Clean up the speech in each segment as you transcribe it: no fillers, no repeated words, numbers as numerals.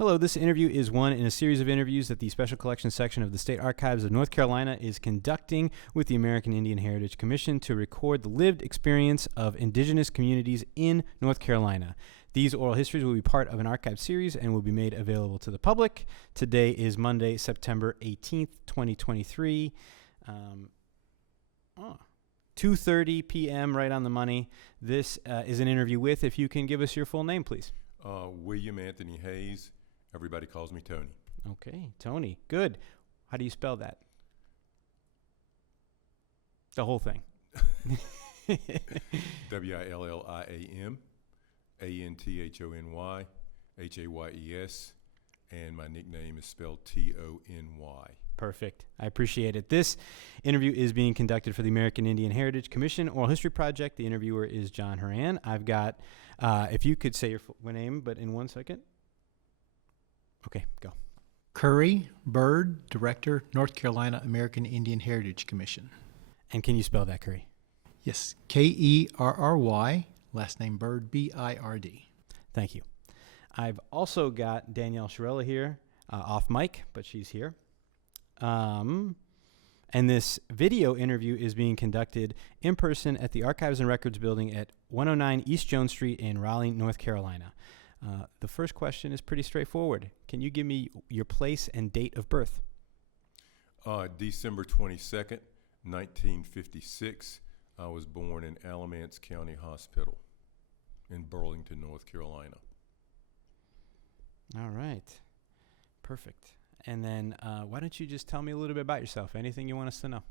Hello, this interview is one in a series of interviews that the Special Collections section of the State Archives of North Carolina is conducting with the American Indian Heritage Commission to record the lived experience of indigenous communities in North Carolina. These oral histories will be part of an archive series and will be made available to the public. Today is Monday, September 18th, 2023. 2:30 p.m., right on the money. This is an interview with, if you can give us your full name, please. William Anthony Hayes. Everybody calls me Tony. Okay, Tony. Good. How do you spell that? The whole thing. William Anthony Hayes, and my nickname is spelled Tony. Perfect. I appreciate it. This interview is being conducted for the American Indian Heritage Commission Oral History Project. The interviewer is John Horan. I've got, if you could say your full name, but in 1 second. Okay, go. Curry Bird, Director, North Carolina American Indian Heritage Commission. And can you spell that, Curry? Yes, Kerry, last name Bird, B-I-R-D. Thank you. I've also got Danielle Shirella here, off mic, but she's here. And this video interview is being conducted in person at the Archives and Records Building at 109 East Jones Street in Raleigh, North Carolina. The first question is pretty straightforward. Can you give me your place and date of birth? December 22nd, 1956. I was born in Alamance County Hospital in Burlington, North Carolina. All right. Perfect. And then why don't you just tell me a little bit about yourself? Anything you want us to know?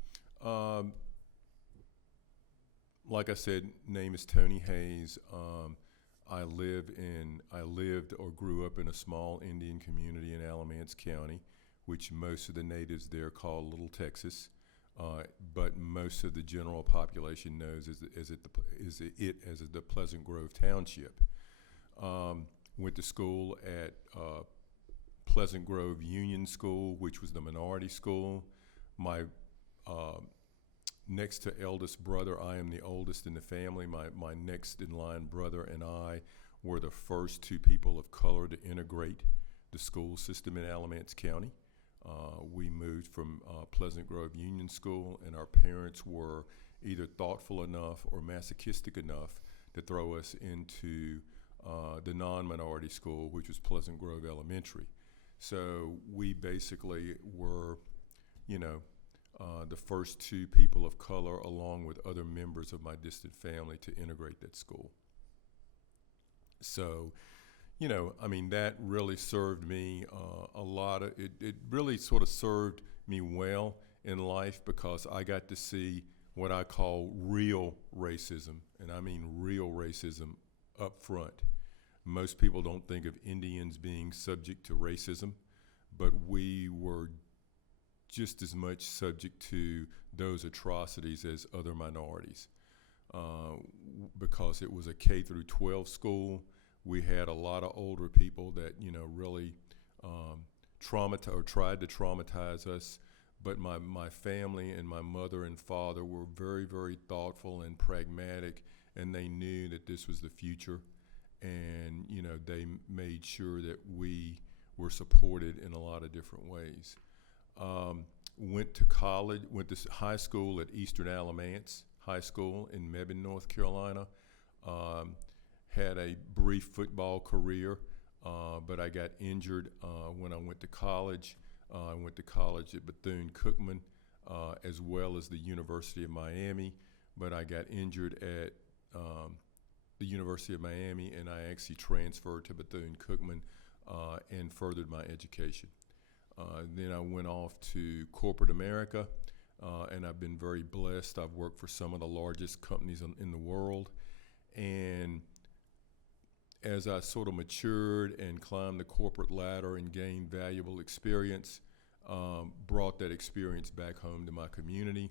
Like I said, name is Tony Hayes. I lived or grew up in a small Indian community in Alamance County, which most of the natives there call Little Texas, but most of the general population knows as the Pleasant Grove Township. Went to school at Pleasant Grove Union School, which was the minority school. My next to eldest brother, I am the oldest in the family. My next in line brother and I were the first two people of color to integrate the school system in Alamance County. We moved from Pleasant Grove Union School, and our parents were either thoughtful enough or masochistic enough to throw us into the non-minority school, which was Pleasant Grove Elementary. So we basically were, the first two people of color, along with other members of my distant family, to integrate that school. So, that really served me a lot. It really sort of served me well in life, because I got to see what I call real racism, and I mean real racism up front. Most people don't think of Indians being subject to racism, but we were just as much subject to those atrocities as other minorities. Because it was a K through 12 school, we had a lot of older people that, really tried to traumatize us. But my family and my mother and father were very, very thoughtful and pragmatic, and they knew that this was the future. And, they made sure that we were supported in a lot of different ways. Went to high school at Eastern Alamance High School in Mebane, North Carolina. Had a brief football career, but I got injured when I went to college. I went to college at Bethune-Cookman, as well as the University of Miami, but I got injured at the University of Miami, and I actually transferred to Bethune-Cookman and furthered my education. Then I went off to corporate America, and I've been very blessed. I've worked for some of the largest companies in the world, and as I sort of matured and climbed the corporate ladder and gained valuable experience, brought that experience back home to my community.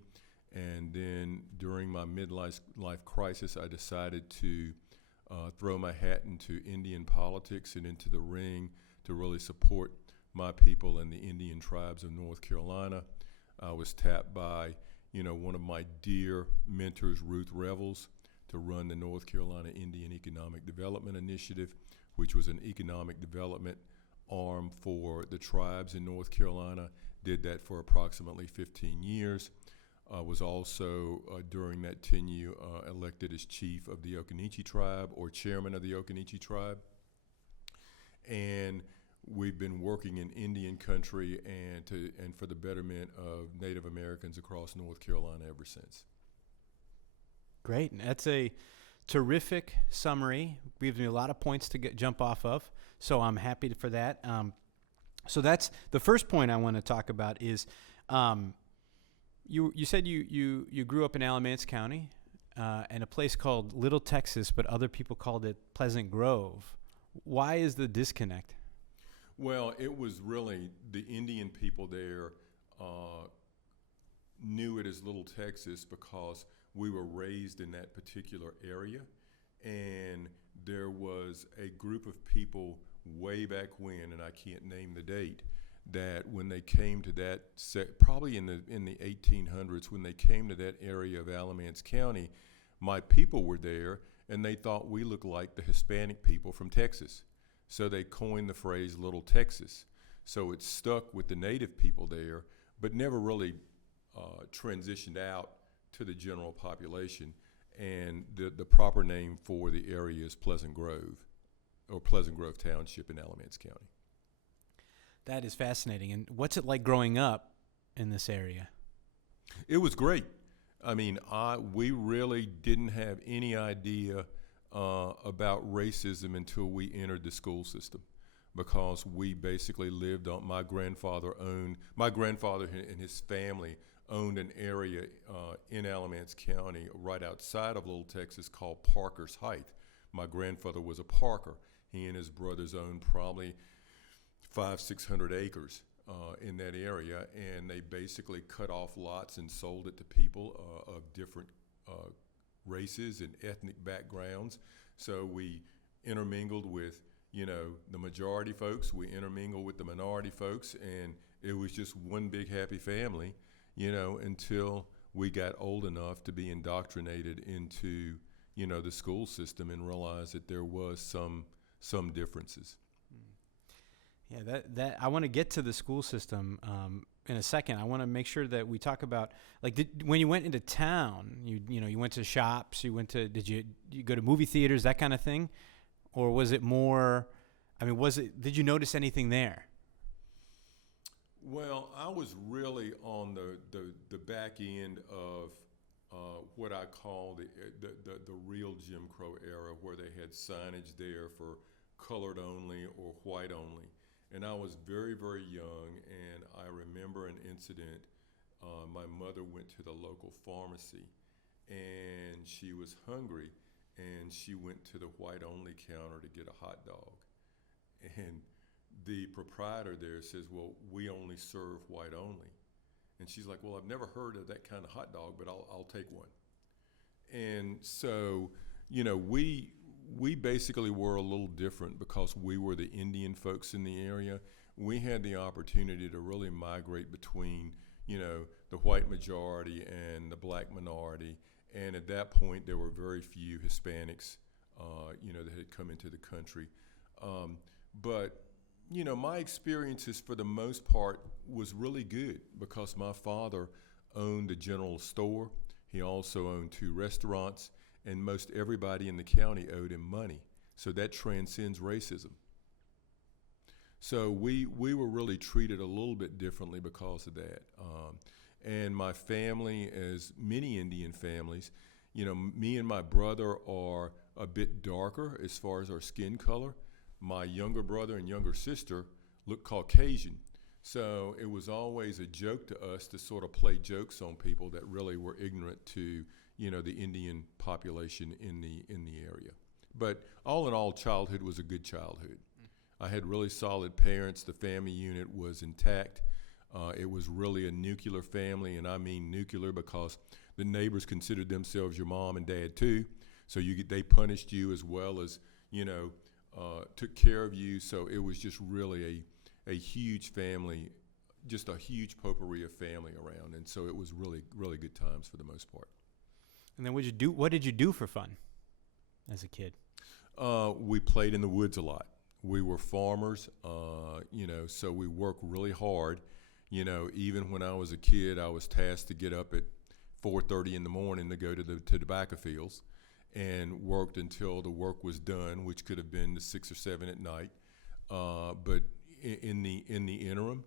And then during my midlife crisis, I decided to throw my hat into Indian politics and into the ring to really support my people and the Indian tribes of North Carolina. I was tapped by, one of my dear mentors, Ruth Revels, to run the North Carolina Indian Economic Development Initiative, which was an economic development arm for the tribes in North Carolina. Did that for approximately 15 years. Was also, during that tenure, elected as chief of the Occaneechi tribe, or chairman of the Occaneechi tribe. And we've been working in Indian country and for the betterment of Native Americans across North Carolina ever since. Great. That's a terrific summary. Gives me a lot of points to jump off of, so I'm happy for that. So that's the first point I want to talk about is you said you grew up in Alamance County in a place called Little Texas, but other people called it Pleasant Grove. Why is the disconnect? Well, it was really the Indian people there knew it as Little Texas because we were raised in that particular area, and there was a group of people way back when, and I can't name the date, that when they came to that, probably in the 1800s, when they came to that area of Alamance County, my people were there, and they thought we looked like the Hispanic people from Texas. So they coined the phrase Little Texas. So it stuck with the native people there, but never really transitioned out to the general population. And the proper name for the area is Pleasant Grove, or Pleasant Grove Township in Alamance County. That is fascinating. And what's it like growing up in this area? It was great. I mean, we really didn't have any idea about racism until we entered the school system, because we basically lived on, my grandfather and his family owned an area in Alamance County right outside of Little Texas called Parker's Height. My grandfather was a Parker. He and his brothers owned probably 500-600 acres in that area, and they basically cut off lots and sold it to people of different races and ethnic backgrounds. So we intermingled with, the majority folks, we intermingled with the minority folks, and it was just one big happy family, until we got old enough to be indoctrinated into, the school system and realized that there was some differences. Yeah, that I want to get to the school system in a second. I want to make sure that we talk about, like, when you went into town, you went to shops, did you go to movie theaters, that kind of thing, or was it more? I mean, did you notice anything there? Well, I was really on the back end of what I call the real Jim Crow era, where they had signage there for colored only or white only. And I was very, very young, and I remember an incident. My mother went to the local pharmacy, and she was hungry, and she went to the white-only counter to get a hot dog. And the proprietor there says, "Well, we only serve white only." And she's like, "Well, I've never heard of that kind of hot dog, but I'll take one." And so, we basically were a little different because we were the Indian folks in the area. We had the opportunity to really migrate between, the white majority and the black minority. And at that point, there were very few Hispanics, that had come into the country. But my experiences for the most part was really good because my father owned a general store. He also owned 2 restaurants. And most everybody in the county owed him money. So that transcends racism. So we were really treated a little bit differently because of that. And my family, as many Indian families, me and my brother are a bit darker as far as our skin color. My younger brother and younger sister look Caucasian. So it was always a joke to us to sort of play jokes on people that really were ignorant to the Indian population in the area. But all in all, childhood was a good childhood. I had really solid parents. The family unit was intact. It was really a nuclear family, and I mean nuclear because the neighbors considered themselves your mom and dad too. So they punished you as well as, took care of you. So it was just really a huge family, just a huge potpourri of family around. And so it was really, really good times for the most part. And then what did you do for fun as a kid? We played in the woods a lot. we were farmers, so we worked really hard. Even when I was a kid, I was tasked to get up at 4:30 in the morning to go to the tobacco fields, and worked until the work was done, which could have been to 6 or 7 at night. But in the interim,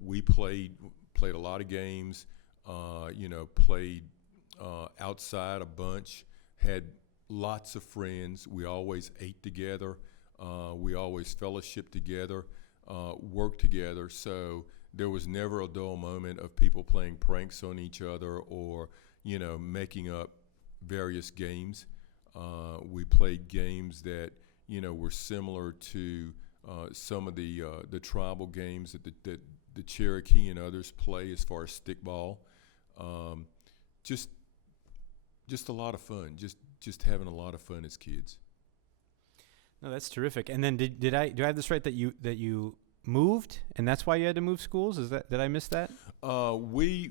we played a lot of games. Played outside a bunch. Had lots of friends. We always ate together. We always fellowshiped together, worked together. So there was never a dull moment of people playing pranks on each other or, making up various games. We played games that, were similar to some of the tribal games that the Cherokee and others play as far as stickball. Just a lot of fun. Just having a lot of fun as kids. No, that's terrific. And then do I have this right that you moved and that's why you had to move schools? Did I miss that? The way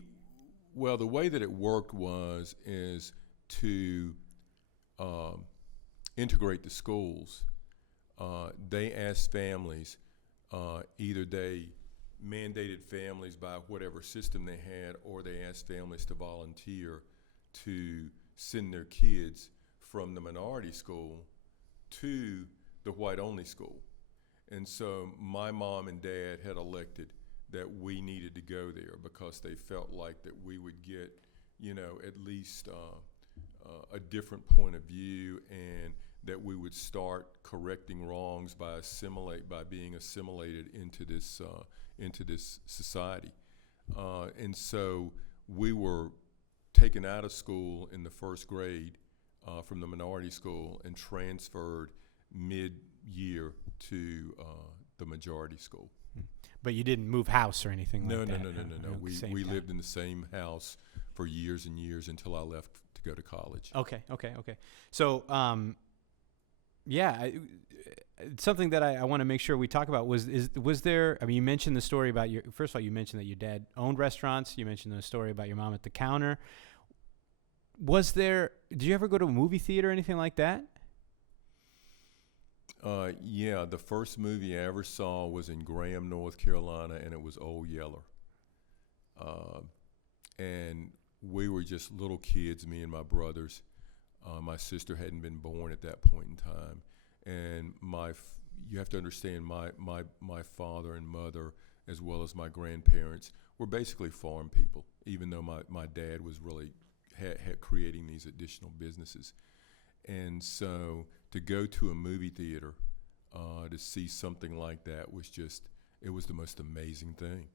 that it worked is to integrate the schools. They asked families, either they mandated families by whatever system they had, or they asked families to volunteer to send their kids from the minority school to the white-only school. And so my mom and dad had elected that we needed to go there because they felt like that we would get, at least a different point of view, and that we would start correcting wrongs by being assimilated into this society. And so we were taken out of school in the first grade from the minority school and transferred mid-year to the majority school. But you didn't move house or anything like that? No. We lived in the same house for years and years until I left to go to college. Okay. So, something that I want to make sure we talk about was there, you mentioned the story about first of all, you mentioned that your dad owned restaurants. You mentioned the story about your mom at the counter. Did you ever go to a movie theater or anything like that? The first movie I ever saw was in Graham, North Carolina, and it was Old Yeller. And we were just little kids, me and my brothers. My sister hadn't been born at that point in time. And you have to understand, my father and mother, as well as my grandparents, were basically farm people, even though my dad was really had creating these additional businesses. And so to go to a movie theater to see something like that it was the most amazing thing.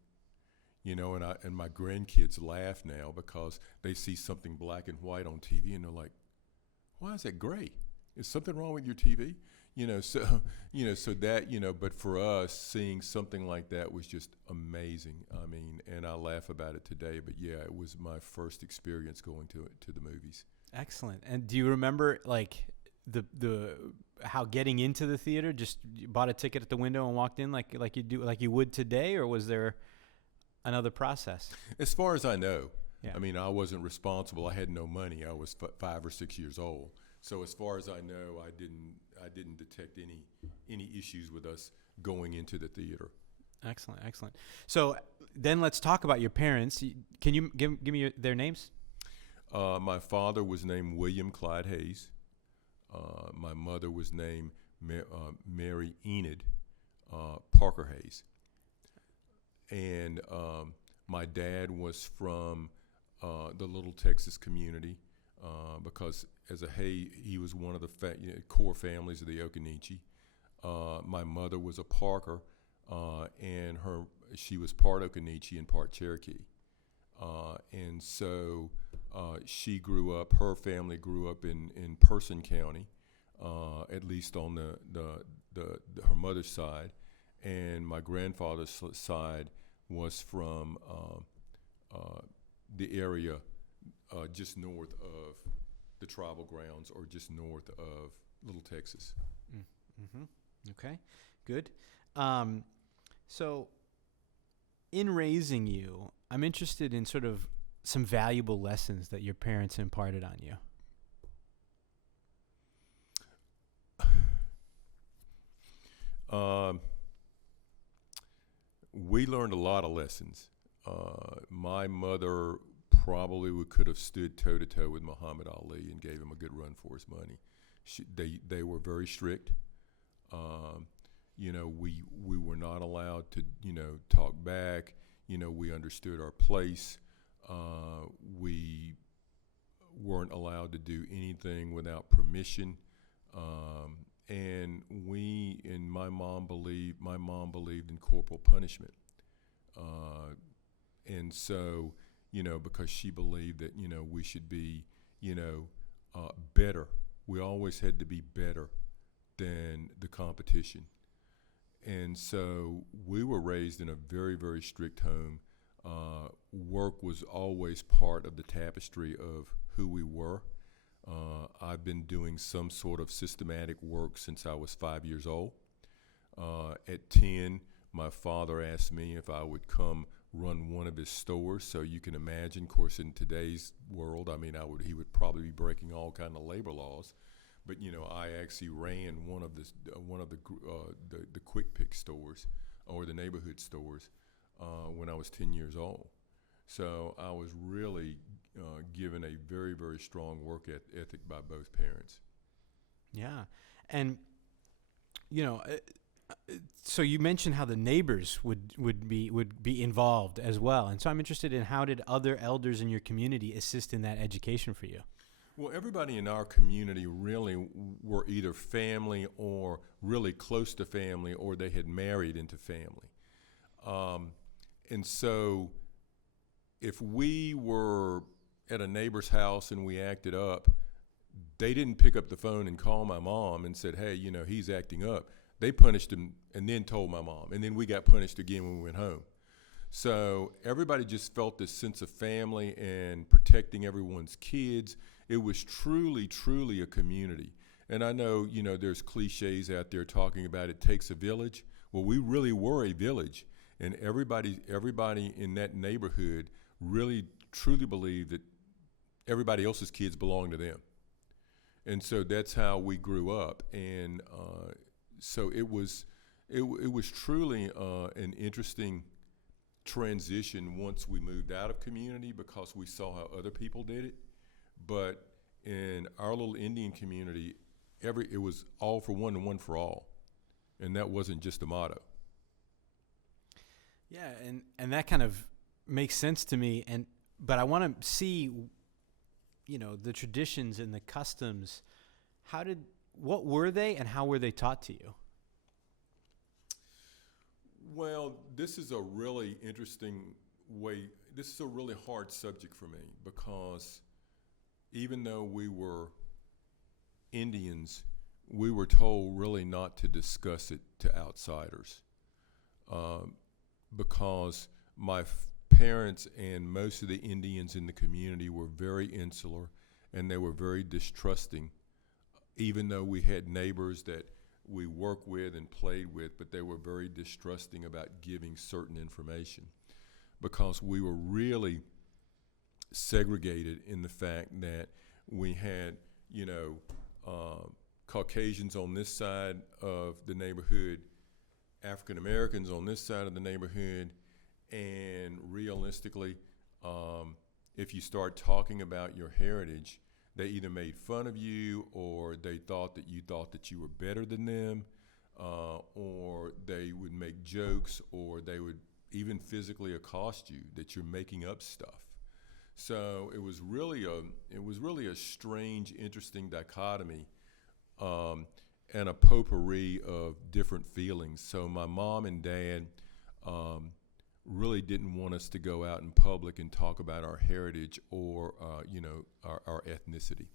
And my grandkids laugh now because they see something black and white on TV and they're like, why is that gray? Is something wrong with your TV? But for us, seeing something like that was just amazing. And I laugh about it today, but yeah, it was my first experience going to the movies. Excellent. And do you remember the how getting into the theater, just you bought a ticket at the window and walked in like you would today, or was there another process? As far as I know, yeah. I wasn't responsible. I had no money. I was 5 or 6 years old. So as far as I know, I didn't detect any issues with us going into the theater. Excellent. So then let's talk about your parents. Can you give me their names? My father was named William Clyde Hayes. My mother was named Mary Enid Parker Hayes. And my dad was from the Little Texas community because as a Hay, he was one of the core families of the Occaneechi. My mother was a Parker, and she was part Occaneechi and part Cherokee. And so her family grew up in Person County, at least on her mother's side, and my grandfather's side was from the area just north of the tribal grounds, or just north of Little Texas. Mm-hmm. Okay, good. So in raising you, I'm interested in sort of some valuable lessons that your parents imparted on you. we learned a lot of lessons. My mother probably could have stood toe-to-toe with Muhammad Ali and gave him a good run for his money. They were very strict. We were not allowed to, talk back. We understood our place. We weren't allowed to do anything without permission. And my mom believed in corporal punishment. And so, because she believed that, we should be, better. We always had to be better than the competition. And so we were raised in a very, very strict home. Work was always part of the tapestry of who we were. I've been doing some sort of systematic work since I was 5 years old. At 10, my father asked me if I would come run one of his stores. So you can imagine, of course, in today's world, he would probably be breaking all kind of labor laws. But I actually ran one of the quick pick stores or the neighborhood stores when I was 10 years old. So I was really given a very, very strong work ethic by both parents. Yeah, and so you mentioned how the neighbors would be involved as well, and so I'm interested in how did other elders in your community assist in that education for you? Well, everybody in our community really were either family or really close to family, or they had married into family. And so if we were at a neighbor's house and we acted up, they didn't pick up the phone and call my mom and said, hey, he's acting up. They punished him and then told my mom. And then we got punished again when we went home. So everybody just felt this sense of family and protecting everyone's kids. It was truly, truly a community. And I know, there's cliches out there talking about it takes a village. Well, we really were a village. And everybody in that neighborhood really, truly believed that everybody else's kids belonged to them. And so that's how we grew up. And so it was truly an interesting transition once we moved out of community because we saw how other people did it. But in our little Indian community, it was all for one and one for all. And that wasn't just a motto. Yeah, and that kind of makes sense to me. But I want to see, the traditions and the customs. What were they and how were they taught to you? Well, this is a really interesting way. This is a really hard subject for me because even though we were Indians, we were told really not to discuss it to outsiders because my parents and most of the Indians in the community were very insular and they were very distrusting, even though we had neighbors that we worked with and played with, but they were very distrusting about giving certain information because we were really segregated in the fact that we had, Caucasians on this side of the neighborhood, African Americans on this side of the neighborhood, and realistically, if you start talking about your heritage, they either made fun of you or they thought that you were better than them, or they would make jokes or they would even physically accost you that you're making up stuff. So it was really a strange, interesting dichotomy and a potpourri of different feelings. So my mom and dad really didn't want us to go out in public and talk about our heritage or our ethnicity.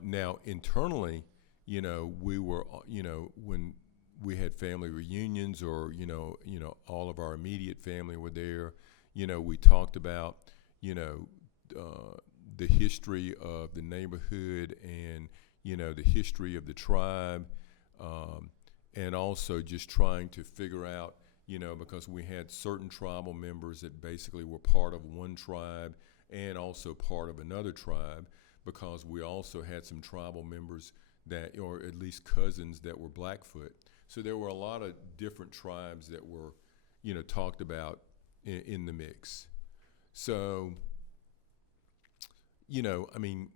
Now internally, we were when we had family reunions or all of our immediate family were there. We talked about the history of the neighborhood and the history of the tribe, and also just trying to figure out. Because we had certain tribal members that basically were part of one tribe and also part of another tribe, because we also had some tribal members that, or at least cousins that were Blackfoot. So there were a lot of different tribes that were, talked about in the mix. So, I mean,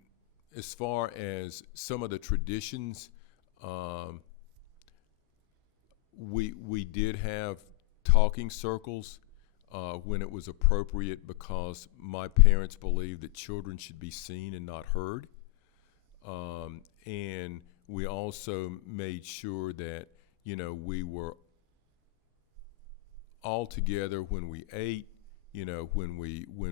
as far as some of the traditions, we did have talking circles when it was appropriate, because my parents believed that children should be seen and not heard. And we also made sure that, we were all together when we ate, when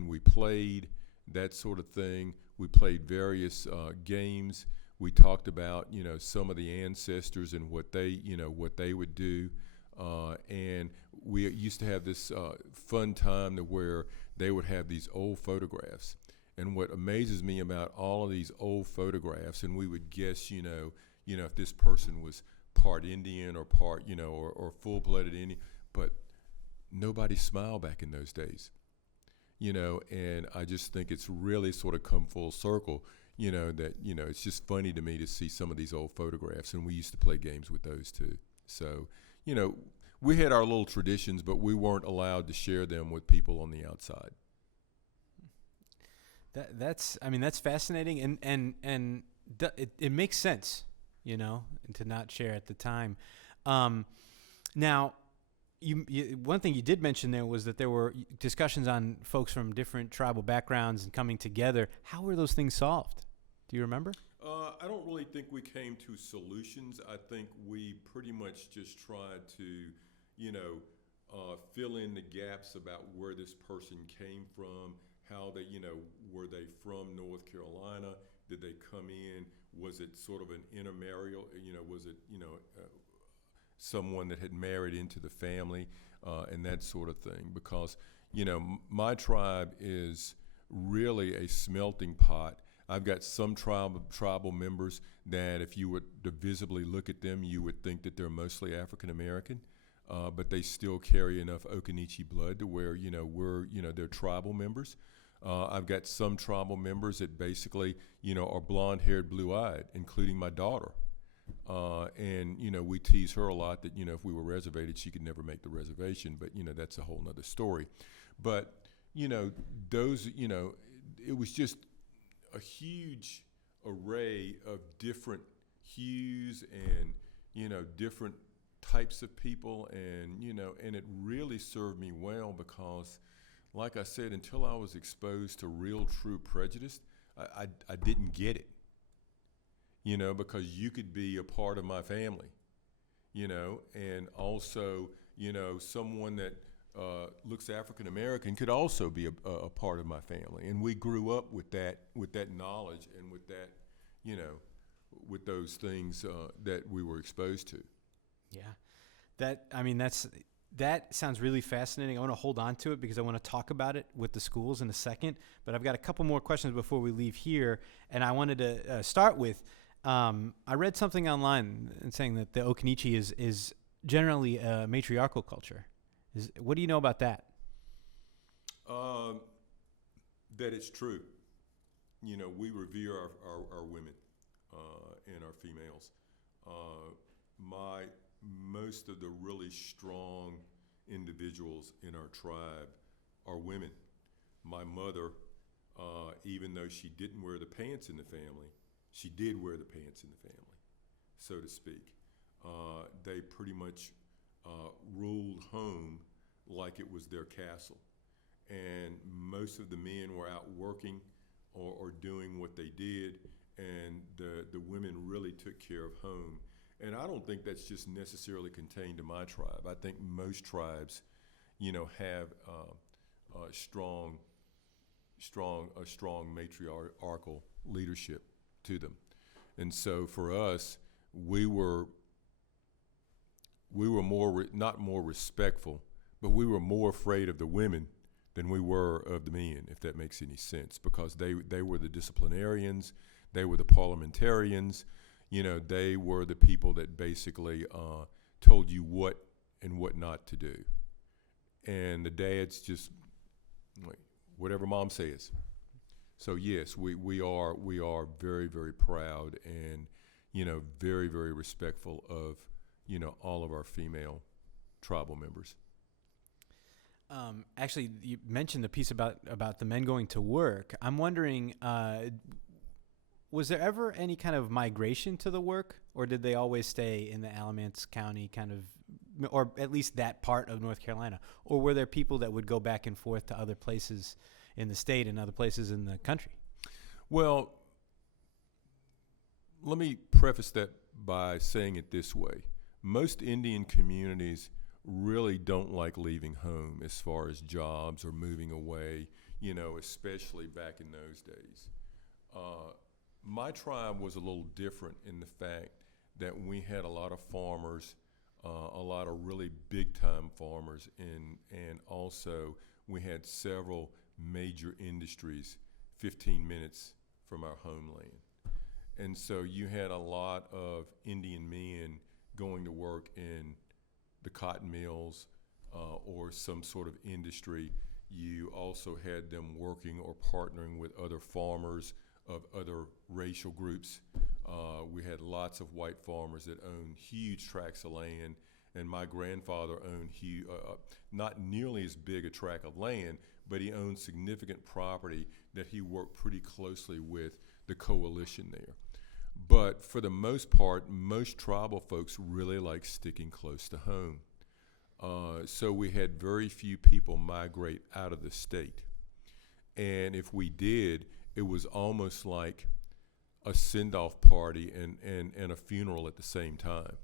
we played, that sort of thing. We played various games. We talked about, some of the ancestors and what they would do. And we used to have this fun time to where they would have these old photographs. And what amazes me about all of these old photographs, and we would guess, if this person was part Indian or part, or full-blooded Indian, but nobody smiled back in those days. And I just think it's really sort of come full circle, that, it's just funny to me to see some of these old photographs, and we used to play games with those too. So, we had our little traditions, but we weren't allowed to share them with people on the outside. That's fascinating, and it makes sense, to not share at the time. Now, you one thing you did mention there was that there were discussions on folks from different tribal backgrounds and coming together. How were those things solved? Do you remember? I don't really think we came to solutions. I think we pretty much just tried to, fill in the gaps about where this person came from, how they, were they from North Carolina? Did they come in? Was it sort of an intermarriage? Was it, someone that had married into the family, and that sort of thing? Because, my tribe is really a smelting pot. I've got some tribal members that if you were to visibly look at them, you would think that they're mostly African American, but they still carry enough Occaneechi blood to where, they're tribal members. I've got some tribal members that basically, are blonde-haired, blue-eyed, including my daughter. And, we tease her a lot that, if we were reservated, she could never make the reservation, but, that's a whole nother story. But, those, it was just a huge array of different hues and, different types of people, and, and it really served me well because, like I said, until I was exposed to real, true prejudice, I didn't get it. Because you could be a part of my family, and also, someone that looks African American could also be a part of my family. And we grew up with that knowledge and with that, with those things that we were exposed to. Yeah. That sounds really fascinating. I want to hold on to it because I want to talk about it with the schools in a second. But I've got a couple more questions before we leave here. And I wanted to start with, I read something online and saying that the Occaneechi is generally a matriarchal culture. What do you know about that? That it's true. We revere our women and our females. Most of the really strong individuals in our tribe are women. My mother, even though she didn't wear the pants in the family, she did wear the pants in the family, so to speak. They pretty much ruled home like it was their castle. And most of the men were out working or doing what they did, and the women really took care of home. And I don't think that's just necessarily contained to my tribe. I think most tribes, have a strong matriarchal leadership to them. And so for us, we were more, not more respectful, but we were more afraid of the women than we were of the men, if that makes any sense, because they were the disciplinarians, they were the parliamentarians, they were the people that basically told you what and what not to do. And the dads just, whatever mom says. So yes, we are very, very proud and, very, very respectful of, all of our female tribal members. Actually, you mentioned the piece about the men going to work. I'm wondering, was there ever any kind of migration to the work, or did they always stay in the Alamance County kind of, or at least that part of North Carolina? Or were there people that would go back and forth to other places in the state and other places in the country? Well, let me preface that by saying it this way. Most Indian communities really don't like leaving home as far as jobs or moving away, especially back in those days. My tribe was a little different in the fact that we had a lot of farmers, a lot of really big-time farmers, and also we had several major industries 15 minutes from our homeland. And so you had a lot of Indian men going to work in the cotton mills or some sort of industry. You also had them working or partnering with other farmers of other racial groups. We had lots of white farmers that owned huge tracts of land, and my grandfather owned not nearly as big a tract of land, but he owned significant property that he worked pretty closely with the coalition there. But for the most part, most tribal folks really like sticking close to home. So we had very few people migrate out of the state. And if we did, it was almost like a send-off party and a funeral at the same time,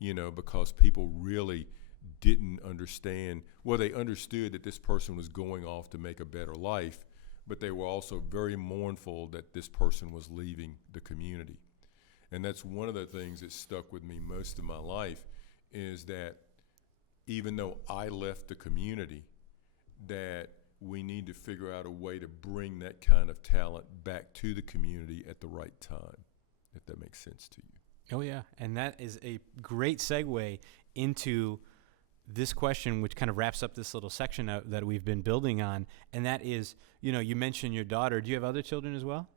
because people really didn't understand. Well, they understood that this person was going off to make a better life, but they were also very mournful that this person was leaving the community. And that's one of the things that stuck with me most of my life, is that even though I left the community, that we need to figure out a way to bring that kind of talent back to the community at the right time, if that makes sense to you. Oh, yeah. And that is a great segue into this question, which kind of wraps up this little section that we've been building on. And that is, you mentioned your daughter. Do you have other children as well?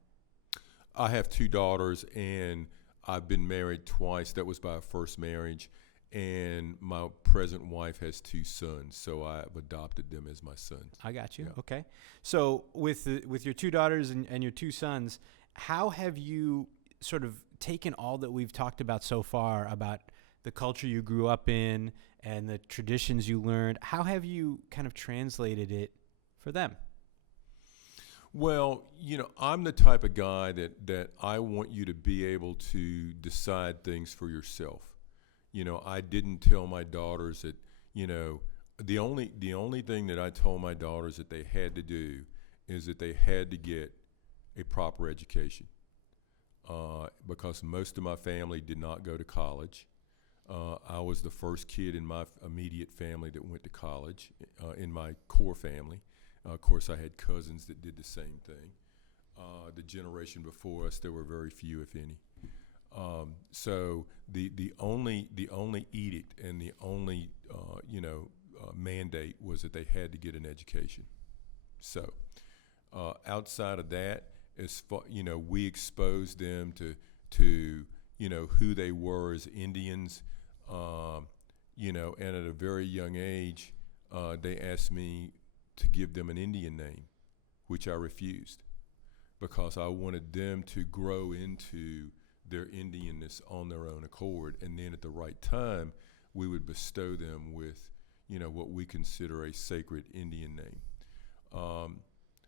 I have 2 daughters, and I've been married twice. That was by a first marriage. And my present wife has 2 sons, so I've adopted them as my sons. I got you. Yeah. Okay. So with your 2 daughters and your 2 sons, how have you sort of taken all that we've talked about so far about the culture you grew up in and the traditions you learned? How have you kind of translated it for them? Well, I'm the type of guy that I want you to be able to decide things for yourself. I didn't tell my daughters that, the only thing that I told my daughters that they had to do is that they had to get a proper education, because most of my family did not go to college. I was the first kid in my immediate family that went to college, in my core family. Of course, I had cousins that did the same thing. The generation before us, there were very few, if any. So the only edict and the only mandate was that they had to get an education. So outside of that, as far, we exposed them to who they were as Indians. And at a very young age, they asked me to give them an Indian name, which I refused, because I wanted them to grow into their Indianness on their own accord, and then at the right time, we would bestow them with, what we consider a sacred Indian name.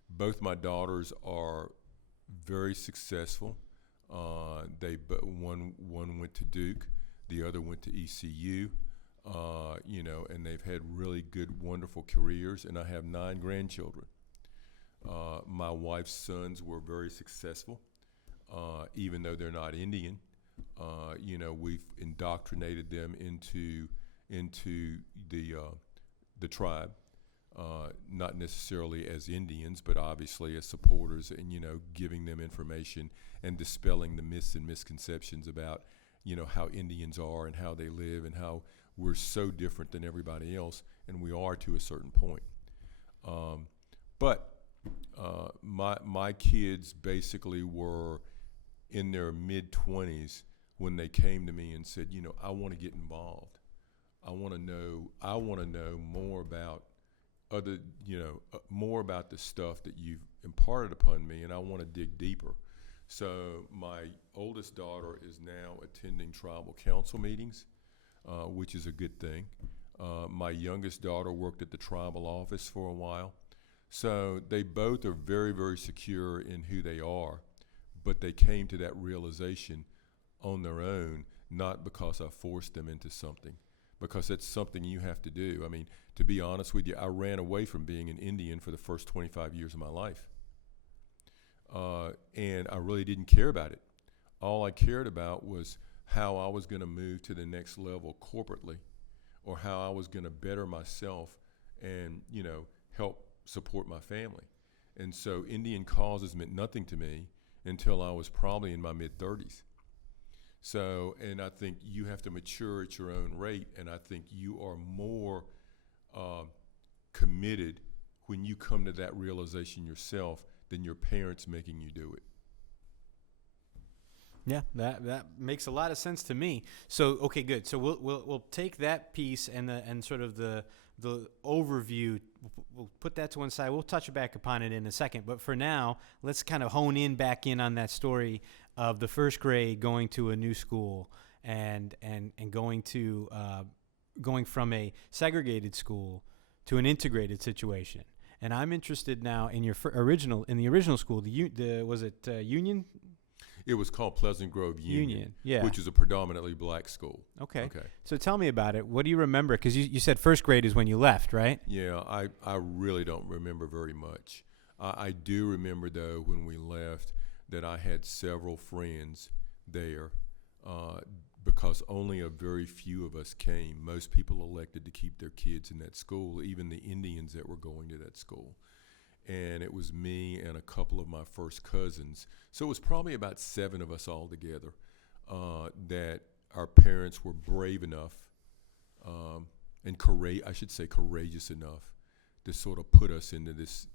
Both my daughters are very successful. One went to Duke, the other went to ECU, and they've had really good, wonderful careers, and I have 9 grandchildren. My wife's sons were very successful. Even though they're not Indian, we've indoctrinated them into the tribe, not necessarily as Indians, but obviously as supporters, and giving them information and dispelling the myths and misconceptions about how Indians are and how they live and how we're so different than everybody else, and we are to a certain point. But my kids basically were in their mid-20s when they came to me and said, I want to get involved. I want to know more about, more about the stuff that you've imparted upon me, and I want to dig deeper. So my oldest daughter is now attending tribal council meetings, which is a good thing. My youngest daughter worked at the tribal office for a while. So they both are very, very secure in who they are, but they came to that realization on their own, not because I forced them into something, because that's something you have to do. I mean, to be honest with you, I ran away from being an Indian for the first 25 years of my life. And I really didn't care about it. All I cared about was how I was going to move to the next level corporately, or how I was going to better myself and, help support my family. And so Indian causes meant nothing to me until I was probably in my mid-30s. So, and I think you have to mature at your own rate, and I think you are more committed when you come to that realization yourself than your parents making you do it. Yeah, that makes a lot of sense to me. So, okay, good. So we'll take that piece and sort of the overview. We'll put that to one side. We'll touch back upon it in a second. But for now, let's kind of hone back in on that story of the first grade going to a new school and going from a segregated school to an integrated situation. And I'm interested now in your the original school. Was it Union? It was called Pleasant Grove Union, yeah, which is a predominantly black school. Okay. So tell me about it. What do you remember? Because you said first grade is when you left, right? Yeah, I really don't remember very much. I do remember, though, when we left, that I had several friends there because only a very few of us came. Most people elected to keep their kids in that school, even the Indians that were going to that school. And it was me and a couple of my first cousins. So it was probably about 7 of us all together that our parents were brave enough and courageous enough to sort of put us into this,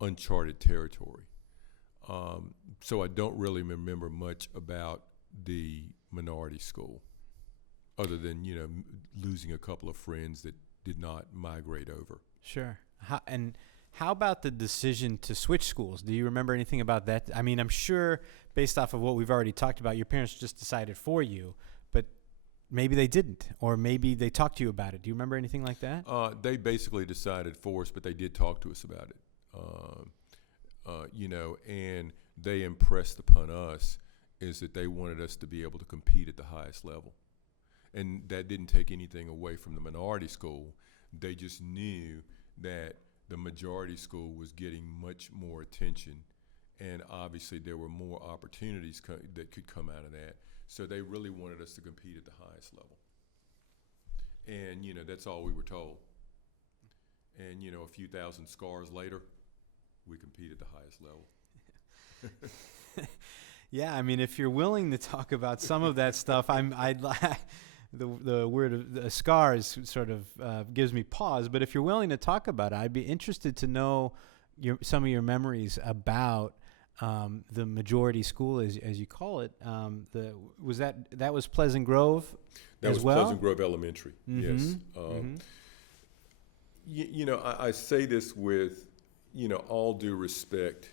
uncharted territory. So I don't really remember much about the minority school other than, losing a couple of friends that did not migrate over. Sure. How about the decision to switch schools? Do you remember anything about that? I mean, I'm sure based off of what we've already talked about, your parents just decided for you, but maybe they didn't, or maybe they talked to you about it. Do you remember anything like that? They basically decided for us, but they did talk to us about it. And they impressed upon us is that they wanted us to be able to compete at the highest level. And that didn't take anything away from the minority school. They just knew that the majority school was getting much more attention, and obviously there were more opportunities that could come out of that. So they really wanted us to compete at the highest level. And, that's all we were told. And, a few thousand scars later, we compete at the highest level. Yeah, I mean, if you're willing to talk about some of that stuff, the word of the scars sort of gives me pause. But if you're willing to talk about it, I'd be interested to know some of your memories about the majority school, as you call it. That was Pleasant Grove as well? Pleasant Grove Elementary, yes. I say this with, all due respect,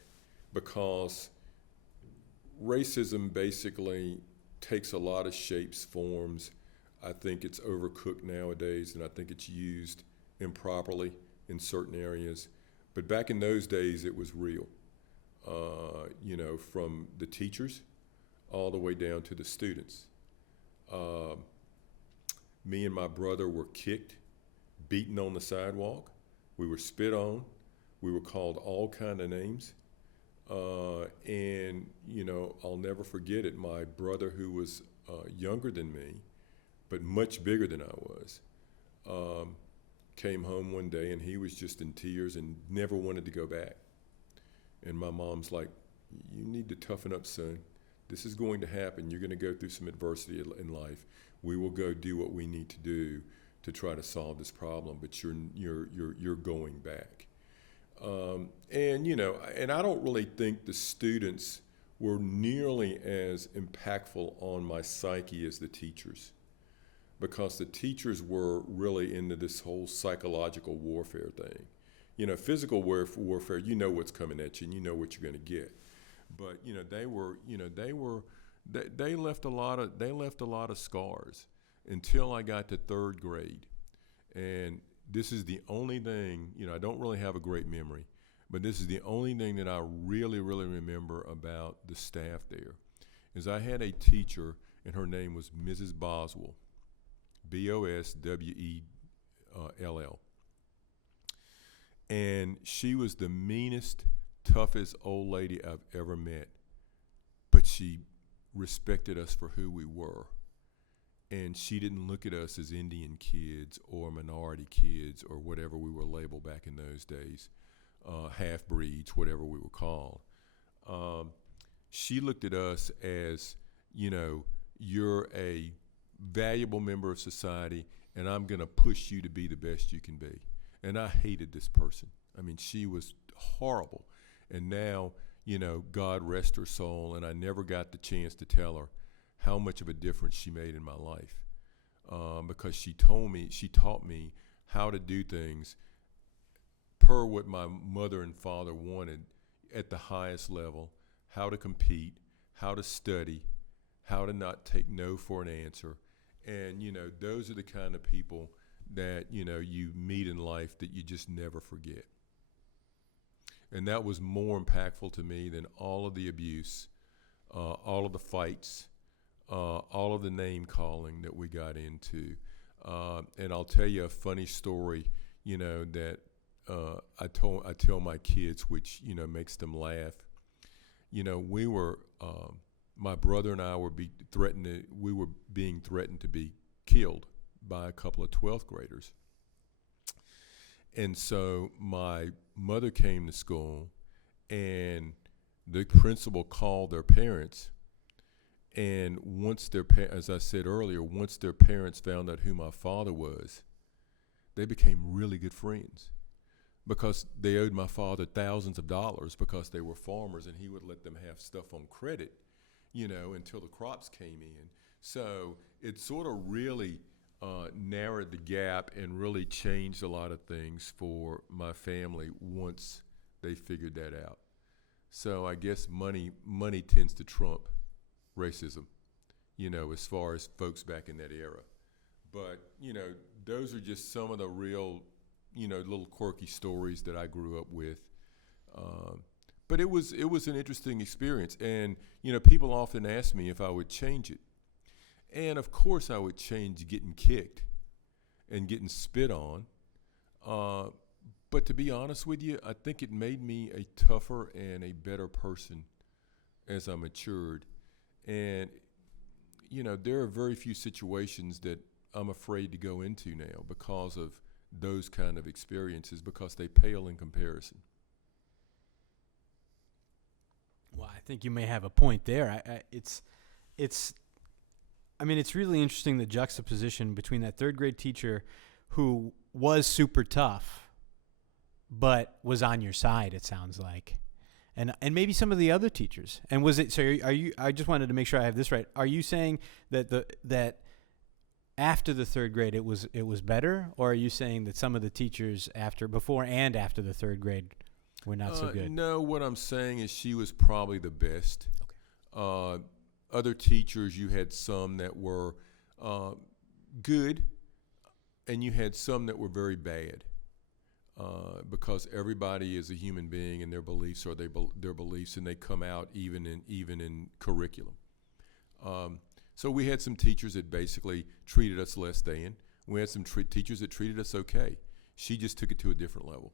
because racism basically takes a lot of shapes, forms. I think it's overcooked nowadays, and I think it's used improperly in certain areas. But back in those days, it was real, from the teachers all the way down to the students. Me and my brother were kicked, beaten on the sidewalk. We were spit on. We were called all kind of names. And, I'll never forget it. My brother, who was younger than me, but much bigger than I was, came home one day and he was just in tears and never wanted to go back. And my mom's like, you need to toughen up, son. This is going to happen. You're going to go through some adversity in life. We will go do what we need to do to try to solve this problem, but you're going back. And I don't really think the students were nearly as impactful on my psyche as the teachers. because the teachers were really into this whole psychological warfare thing. You know, physical warfare, you know what's coming at you and you know what you're going to get. But, you know, they left a lot of scars until I got to third grade. And this is the only thing, you know, I don't really have a great memory, but this is the only thing that I really, really remember about the staff there, is I had a teacher, and her name was Mrs. Boswell, Boswell. And she was the meanest, toughest old lady I've ever met, but she respected us for who we were. And she didn't look at us as Indian kids or minority kids or whatever we were labeled back in those days, half-breeds, whatever we were called. She looked at us as, you know, you're a valuable member of society, and I'm going to push you to be the best you can be. And I hated this person. I mean, she was horrible. And now, you know, God rest her soul, and I never got the chance to tell her how much of a difference she made in my life, because she taught me how to do things per what my mother and father wanted at the highest level, how to compete, how to study, how to not take no for an answer. And, you know, those are the kind of people that, you know, you meet in life that you just never forget. And that was more impactful to me than all of the abuse, all of the fights, all of the name calling that we got into. And I'll tell you a funny story, you know, that I tell my kids, which, you know, makes them laugh. You know, my brother and I were being threatened to be killed by a couple of 12th graders. And so my mother came to school, and the principal called their parents. And once as I said earlier, once their parents found out who my father was, they became really good friends, because they owed my father thousands of dollars because they were farmers, and he would let them have stuff on credit, you know, until the crops came in. So it sort of really narrowed the gap and really changed a lot of things for my family once they figured that out. So I guess money tends to trump racism, you know, as far as folks back in that era. But, you know, those are just some of the real, you know, little quirky stories that I grew up with. But it was an interesting experience. And, you know, people often ask me if I would change it. And of course I would change getting kicked and getting spit on. But to be honest with you, I think it made me a tougher and a better person as I matured. And, you know, there are very few situations that I'm afraid to go into now because of those kind of experiences, because they pale in comparison. Well, I think you may have a point there. I mean, it's really interesting, the juxtaposition between that third grade teacher who was super tough, but was on your side, it sounds like. And maybe some of the other teachers. And was it, so are you, I just wanted to make sure I have this right. Are you saying that that after the third grade it was better? Or are you saying that some of the teachers before and after the third grade were not so good? No, what I'm saying is she was probably the best. Okay. Other teachers, you had some that were good, and you had some that were very bad, because everybody is a human being, and their beliefs are their beliefs, and they come out even in curriculum. So we had some teachers that basically treated us less than. We had some teachers that treated us okay. She just took it to a different level.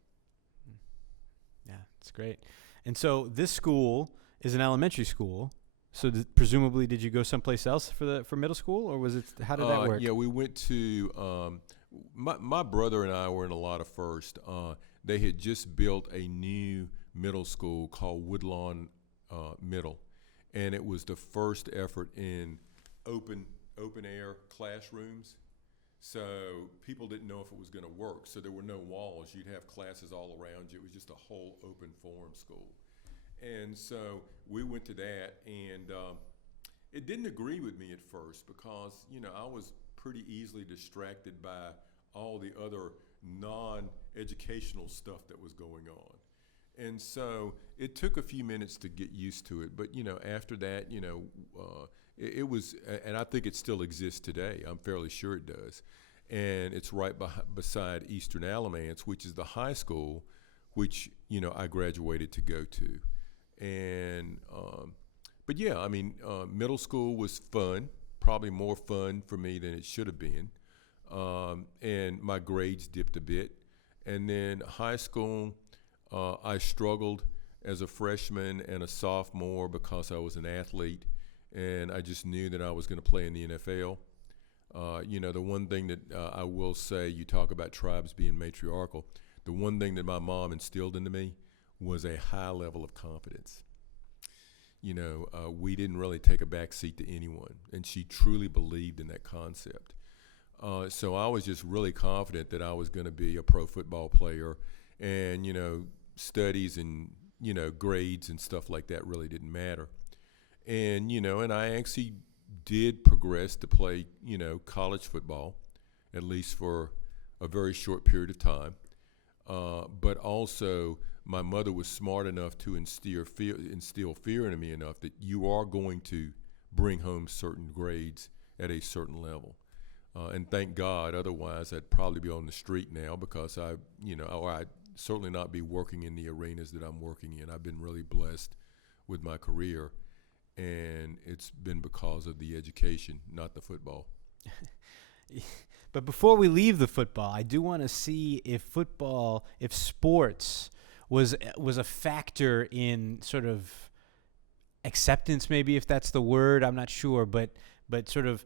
Yeah, that's great. And so this school is an elementary school. So presumably, did you go someplace else for middle school, or was it? How did that work? Yeah, we went to. My brother and I were in a lot of first. They had just built a new middle school called Woodlawn Middle, and it was the first effort in open air classrooms. So people didn't know if it was going to work. So there were no walls. You'd have classes all around you. It was just a whole open forum school. And so we went to that, and it didn't agree with me at first because, you know, I was pretty easily distracted by all the other non-educational stuff that was going on. And so it took a few minutes to get used to it. But, after that, it was, and I think it still exists today. I'm fairly sure it does. And it's right beside Eastern Alamance, which is the high school, which, I graduated to go to. And, but yeah, middle school was fun, probably more fun for me than it should have been. And my grades dipped a bit. And then high school, I struggled as a freshman and a sophomore because I was an athlete, and I just knew that I was going to play in the NFL. The one thing that I will say, you talk about tribes being matriarchal, the one thing that my mom instilled into me was a high level of confidence. We didn't really take a back seat to anyone, and she truly believed in that concept. So I was just really confident that I was going to be a pro football player, and, studies and, grades and stuff like that really didn't matter. And, and I actually did progress to play, college football, at least for a very short period of time. But also, my mother was smart enough to instill fear into me enough that you are going to bring home certain grades at a certain level. And thank God, otherwise I'd probably be on the street now because or I'd certainly not be working in the arenas that I'm working in. I've been really blessed with my career, and it's been because of the education, not the football. But before we leave the football, I do want to see if sports was a factor in sort of acceptance, maybe, if that's the word. I'm not sure, but sort of,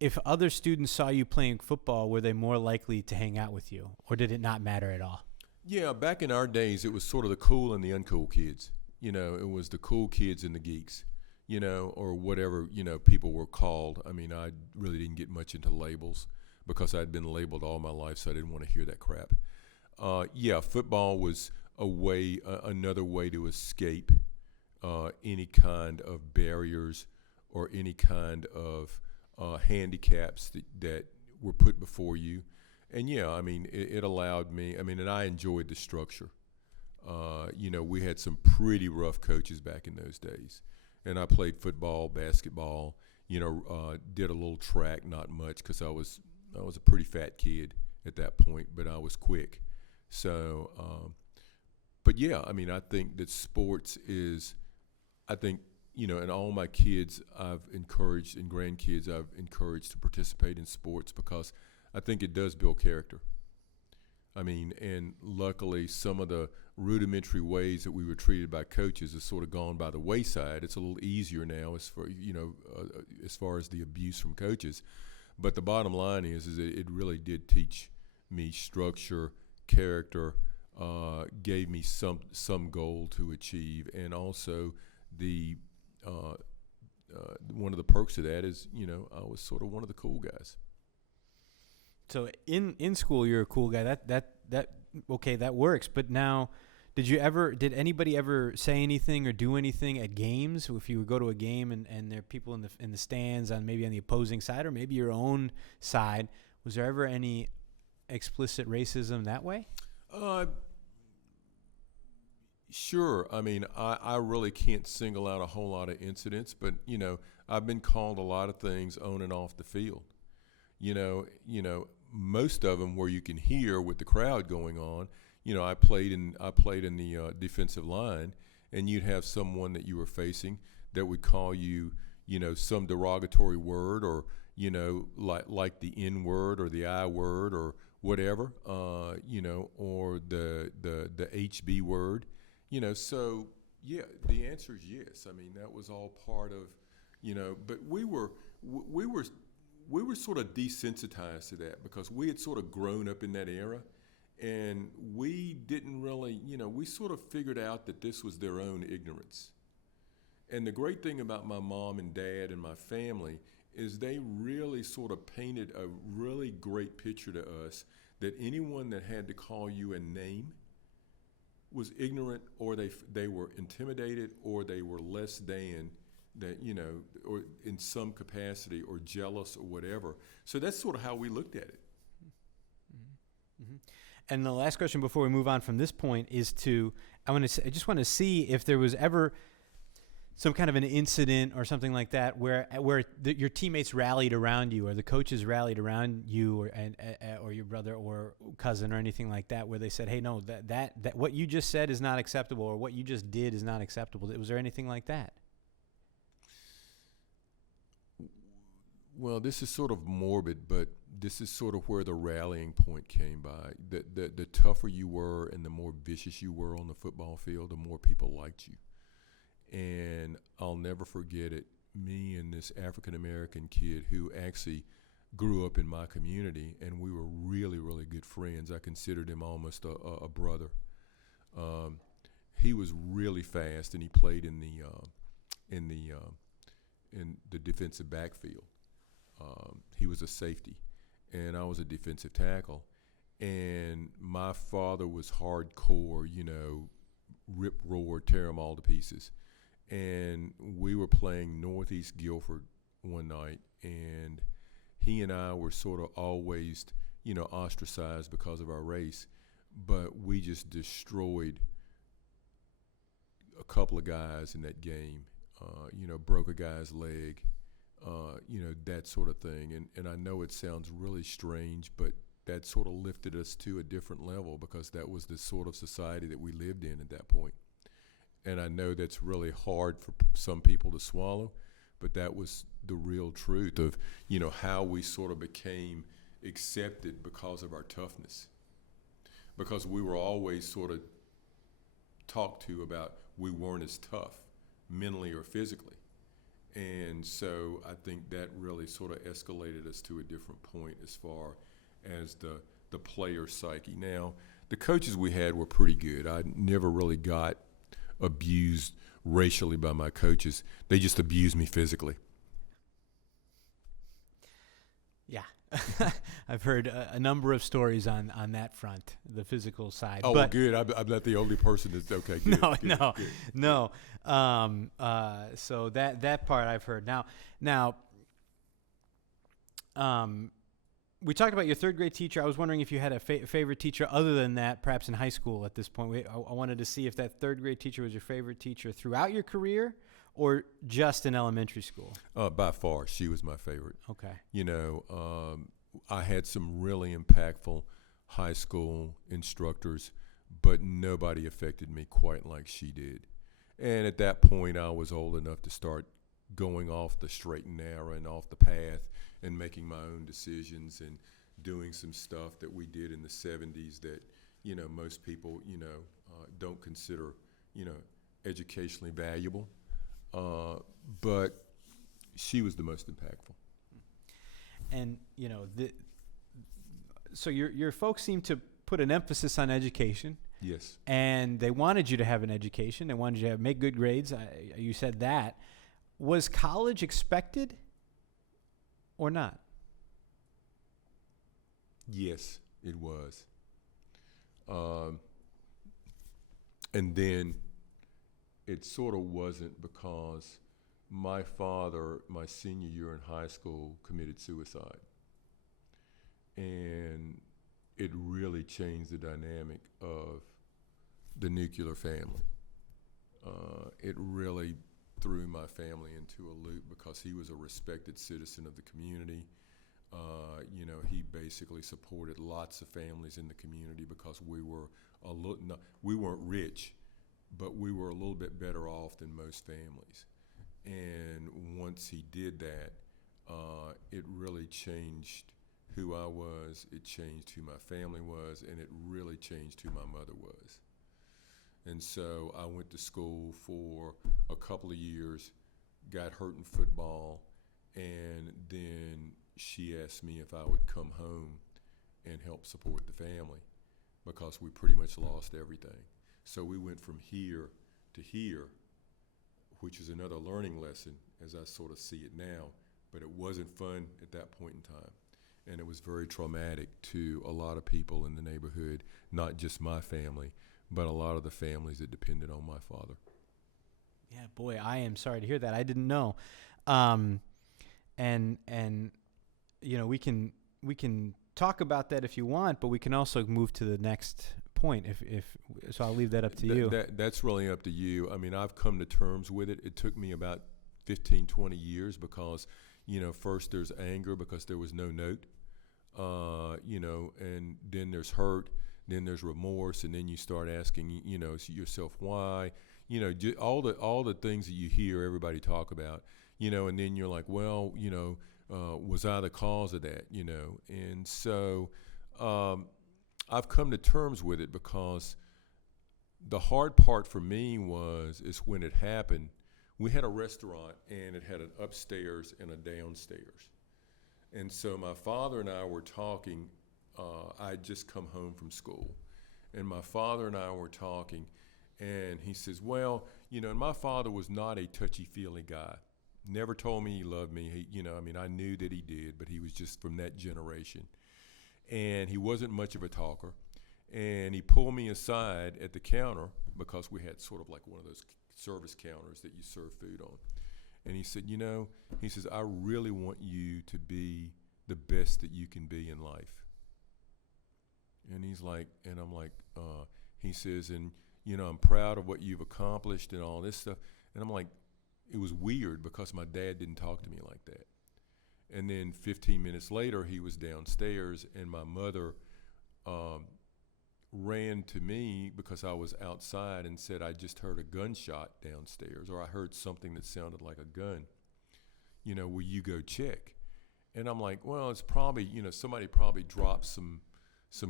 if other students saw you playing football, were they more likely to hang out with you, or did it not matter at all? Yeah, back in our days, it was sort of the cool and the uncool kids. It was the cool kids and the geeks, or whatever, people were called. I really didn't get much into labels because I'd been labeled all my life, so I didn't want to hear that crap. Football was another way to escape any kind of barriers or any kind of handicaps that were put before you. And it allowed me, and I enjoyed the structure. We had some pretty rough coaches back in those days. And I played football, basketball, did a little track, not much, because I was a pretty fat kid at that point, but I was quick. So, I think that sports is, and all my kids I've encouraged, and grandkids I've encouraged to participate in sports because I think it does build character. And luckily some of the rudimentary ways that we were treated by coaches has sort of gone by the wayside. It's a little easier now as far as the abuse from coaches. But the bottom line is it really did teach me structure, character, gave me some goal to achieve, and also the one of the perks of that is, I was sort of one of the cool guys. So in school, you're a cool guy. That works. But now, did anybody ever say anything or do anything at games? If you would go to a game and there are people in the stands on maybe on the opposing side or maybe your own side, was there ever any explicit racism that way? Sure. I really can't single out a whole lot of incidents, but I've been called a lot of things on and off the field. Most of them where you can hear with the crowd going on. I played in the defensive line, and you'd have someone that you were facing that would call you, some derogatory word, or like the N word or the I word or whatever, or the HB word. So yeah, the answer is yes. That was all part of, but we were sort of desensitized to that because we had sort of grown up in that era, and we didn't really, we sort of figured out that this was their own ignorance. And the great thing about my mom and dad and my family is they really sort of painted a really great picture to us that anyone that had to call you a name was ignorant, or they were intimidated, or they were less than, that, or in some capacity, or jealous or whatever. So that's sort of how we looked at it. Mm-hmm. And the last question before we move on from this point is I just want to see if there was ever some kind of an incident or something like that where your teammates rallied around you, or the coaches rallied around you, or your brother or cousin or anything like that, where they said, "Hey, no, that what you just said is not acceptable, or what you just did is not acceptable." Was there anything like that? Well, this is sort of morbid, but this is sort of where the rallying point came by. The tougher you were and the more vicious you were on the football field, the more people liked you. And I'll never forget it, me and this African-American kid who actually grew up in my community, and we were really, really good friends. I considered him almost a brother. He was really fast, and he played in the defensive backfield. He was a safety, and I was a defensive tackle. And my father was hardcore, rip, roar, tear them all to pieces. And we were playing Northeast Guilford one night, and he and I were sort of always, ostracized because of our race. But we just destroyed a couple of guys in that game, broke a guy's leg, that sort of thing. And I know it sounds really strange, but that sort of lifted us to a different level, because that was the sort of society that we lived in at that point. And I know that's really hard for some people to swallow, but that was the real truth of, how we sort of became accepted because of our toughness. Because we were always sort of talked to about we weren't as tough mentally or physically. And so I think that really sort of escalated us to a different point as far as the player psyche. Now, the coaches we had were pretty good. I never really got abused racially by my coaches. They just abused me physically. Yeah. I've heard a number of stories on that front, the physical side. Oh, well, good. I'm not the only person that's okay. Good, No. So that part I've heard. Now, we talked about your third grade teacher. I was wondering if you had a favorite teacher other than that, perhaps in high school at this point. I wanted to see if that third grade teacher was your favorite teacher throughout your career or just in elementary school. By far, she was my favorite. Okay. I had some really impactful high school instructors, but nobody affected me quite like she did. And at that point, I was old enough to start going off the straight and narrow and off the path and making my own decisions and doing some stuff that we did in the 70s that, most people, don't consider, educationally valuable. But she was the most impactful. And, so your folks seem to put an emphasis on education. Yes. And they wanted you to have an education. They wanted you to make good grades. You said that. Was college expected or not? Yes, it was. And then it sort of wasn't, because my father, my senior year in high school, committed suicide. And it really changed the dynamic of the nuclear family. It really threw my family into a loop, because he was a respected citizen of the community. He basically supported lots of families in the community, because we weren't rich, but we were a little bit better off than most families. And once he did that, it really changed who I was, it changed who my family was, and it really changed who my mother was. And so I went to school for a couple of years, got hurt in football, and then she asked me if I would come home and help support the family, because we pretty much lost everything. So we went from here to here, which is another learning lesson as I sort of see it now, but it wasn't fun at that point in time. And it was very traumatic to a lot of people in the neighborhood, not just my family, but a lot of the families that depended on my father. Yeah, boy, I am sorry to hear that. I didn't know. And we can talk about that if you want, but we can also move to the next point if so. I'll leave that up to you. That's really up to you. I mean, I've come to terms with it. It took me about 15, 20 years because, first there's anger because there was no note, and then there's hurt, then there's remorse, and then you start asking, yourself why, all the things that you hear everybody talk about, and then you're like, well, was I the cause of that, and so I've come to terms with it because the hard part for me is when it happened. We had a restaurant and it had an upstairs and a downstairs. And so my father and I were talking. I'd just come home from school. And my father and I were talking. And he says, well, and my father was not a touchy-feely guy. Never told me he loved me. I knew that he did, but he was just from that generation. And he wasn't much of a talker. And he pulled me aside at the counter because we had sort of like one of those service counters that you serve food on. And he said, he says, I really want you to be the best that you can be in life. And he's like, and I'm like, he says, and, I'm proud of what you've accomplished and all this stuff. And I'm like, it was weird because my dad didn't talk to me like that. And then 15 minutes later, he was downstairs, and my mother ran to me because I was outside and said, I just heard a gunshot downstairs, or I heard something that sounded like a gun. Will you go check? And I'm like, well, it's probably, somebody probably dropped some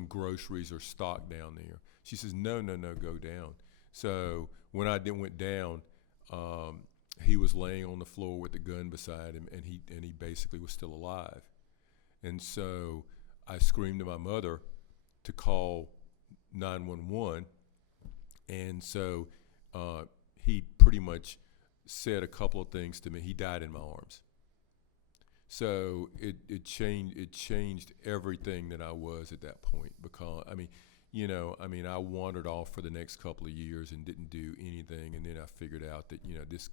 groceries or stock down there. She says, no, go down. So when I went down, he was laying on the floor with the gun beside him, and he basically was still alive. And so I screamed to my mother to call 911, and so he pretty much said a couple of things to me. He died in my arms. So it changed everything that I was at that point, because I wandered off for the next couple of years and didn't do anything, and then I figured out that this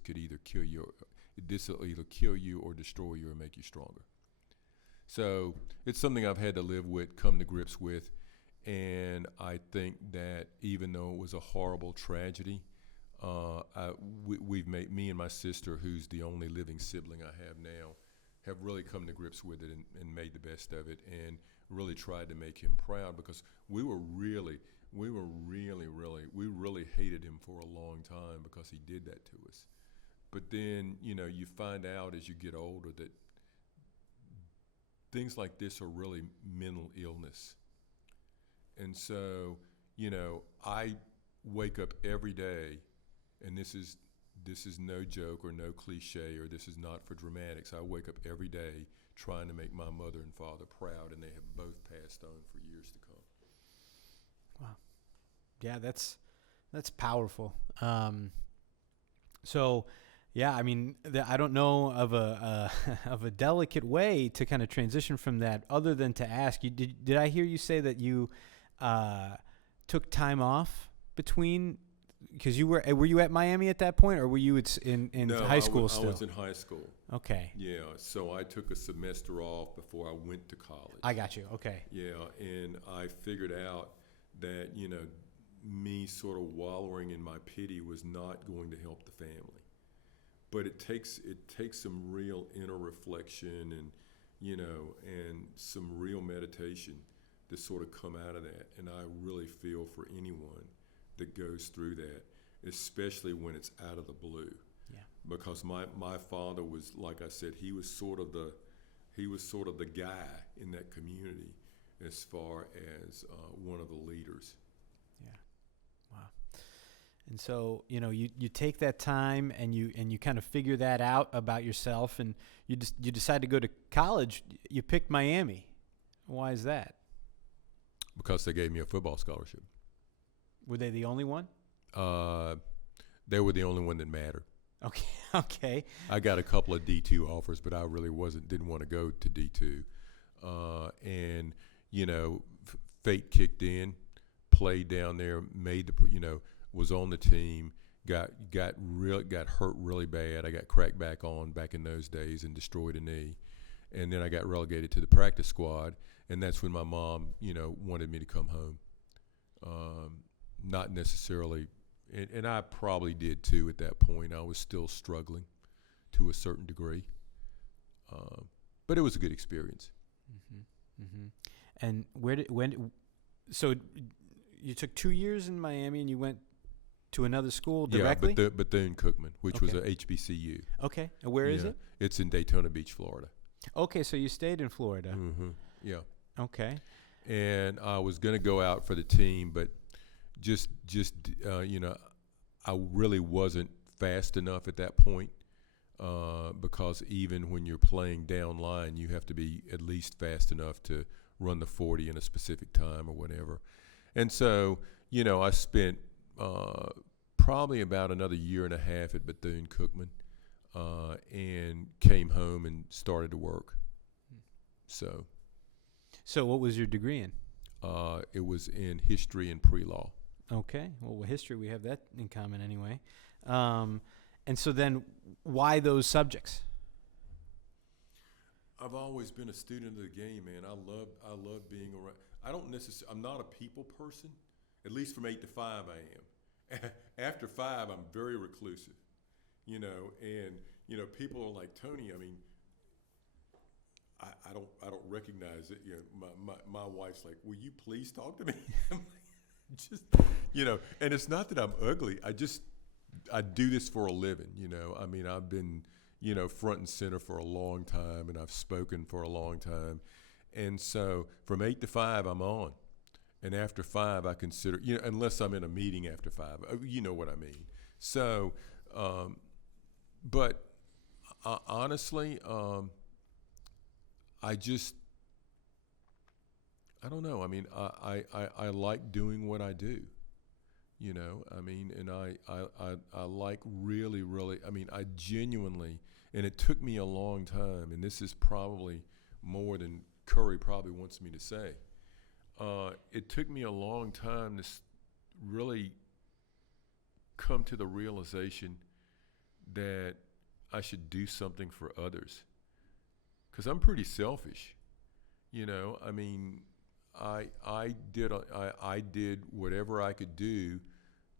will either kill you or destroy you or make you stronger. So it's something I've had to live with, come to grips with, and I think that even though it was a horrible tragedy, we've made, me and my sister, who's the only living sibling I have now, have really come to grips with it and made the best of it, and really tried to make him proud, because we really hated him for a long time because he did that to us. But then, you find out as you get older that things like this are really mental illness. And so, I wake up every day, and this is no joke or no cliche, or this is not for dramatics. I wake up every day trying to make my mother and father proud, and they have both passed on for years to come. Wow. Yeah, that's powerful. So, yeah, I don't know of a of a delicate way to kind of transition from that, other than to ask you. Did I hear you say that you took time off between? Because were you at Miami at that point, or were you in high school still? I was in high school. Okay. Yeah, so I took a semester off before I went to college. I got you. Okay. Yeah, and I figured out that me sort of wallowing in my pity was not going to help the family. But it takes some real inner reflection and and some real meditation to sort of come out of that. And I really feel for anyone that goes through that, especially when it's out of the blue. Yeah. Because my father was, like I said, he was sort of the guy in that community as far as one of the leaders. Yeah. Wow. And so, you take that time and you kind of figure that out about yourself, and you decide to go to college. You picked Miami. Why is that? Because they gave me a football scholarship. Were they the only one? They were the only one that mattered. Okay. I got a couple of D2 offers, but I really didn't want to go to D2. And fate kicked in, played down there, was on the team, got hurt really bad. I got cracked back on back in those days and destroyed a knee, and then I got relegated to the practice squad, and that's when my mom, wanted me to come home. Not necessarily, and I probably did too at that point. I was still struggling to a certain degree, but it was a good experience. Mm-hmm. Mm-hmm. And so you took 2 years in Miami and you went to another school directly? Yeah, Bethune-Cookman, which was a HBCU. Okay. And where is it? It's in Daytona Beach, Florida. Okay, so you stayed in Florida. Mm-hmm. Yeah. Okay. And I was going to go out for the team, but just I really wasn't fast enough at that point, because even when you're playing down line, you have to be at least fast enough to run the 40 in a specific time or whatever. And so, I spent probably about another year and a half at Bethune-Cookman, and came home and started to work. So what was your degree in? It was in history and pre-law. Okay. Well, with history, we have that in common anyway. And so then why those subjects? I've always been a student of the game, man. I love being around. I'm not a people person. At least from 8 to 5 I am. After 5, I'm very reclusive. And people are like, Tony, I mean, I don't recognize it. My wife's like, will you please talk to me? Just, and it's not that I'm ugly. I do this for a living. I mean, I've been, front and center for a long time, and I've spoken for a long time. And so from 8 to 5, I'm on. And after 5, I consider, unless I'm in a meeting after 5, you know what I mean. So, but honestly, I don't know. I mean, I like doing what I do, I mean, and I like really, I mean, I genuinely, and it took me a long time, and this is probably more than Curry probably wants me to say. It took me a long time to really come to the realization that I should do something for others. Because I'm pretty selfish, I mean, I did whatever I could do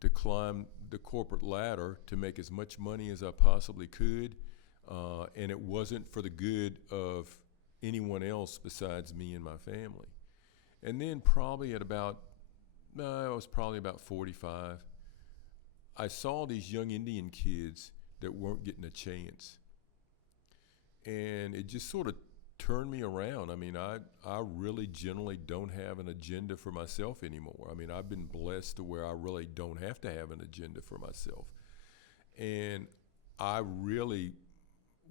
to climb the corporate ladder to make as much money as I possibly could, and it wasn't for the good of anyone else besides me and my family. And then probably I was probably about 45, I saw these young Indian kids that weren't getting a chance. And it just sort of turned me around. I mean, I really generally don't have an agenda for myself anymore. I mean, I've been blessed to where I really don't have to have an agenda for myself. And I really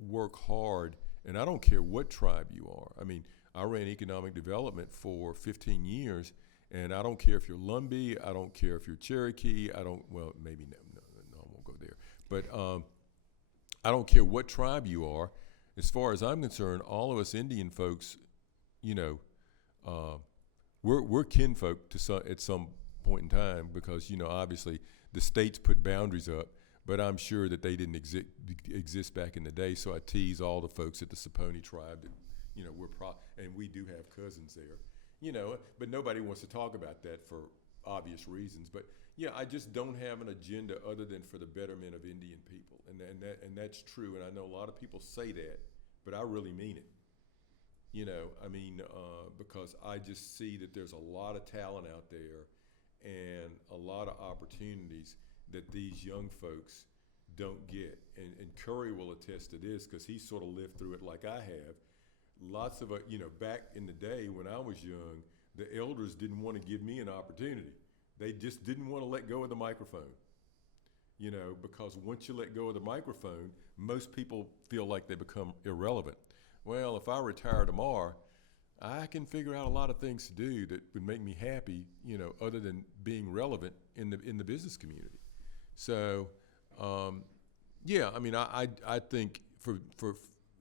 work hard, and I don't care what tribe you are. I mean, I ran economic development for 15 years, and I don't care if you're Lumbee, I don't care if you're Cherokee, maybe no, I won't go there. But I don't care what tribe you are. As far as I'm concerned, all of us Indian folks, we're kinfolk at some point in time, because obviously the states put boundaries up, but I'm sure that they didn't exist back in the day. So I tease all the folks at the Saponi tribe that and we do have cousins there, but nobody wants to talk about that for obvious reasons. But yeah, I just don't have an agenda other than for the betterment of Indian people, and that's true. And I know a lot of people say that, but I really mean it. Because I just see that there's a lot of talent out there and a lot of opportunities that these young folks don't get. And Curry will attest to this, because he sort of lived through it like I have. Lots of, back in the day when I was young, the elders didn't want to give me an opportunity. They just didn't want to let go of the microphone. Because once you let go of the microphone, most people feel like they become irrelevant. Well, if I retire tomorrow, I can figure out a lot of things to do that would make me happy, other than being relevant in the business community. So, I mean, I think for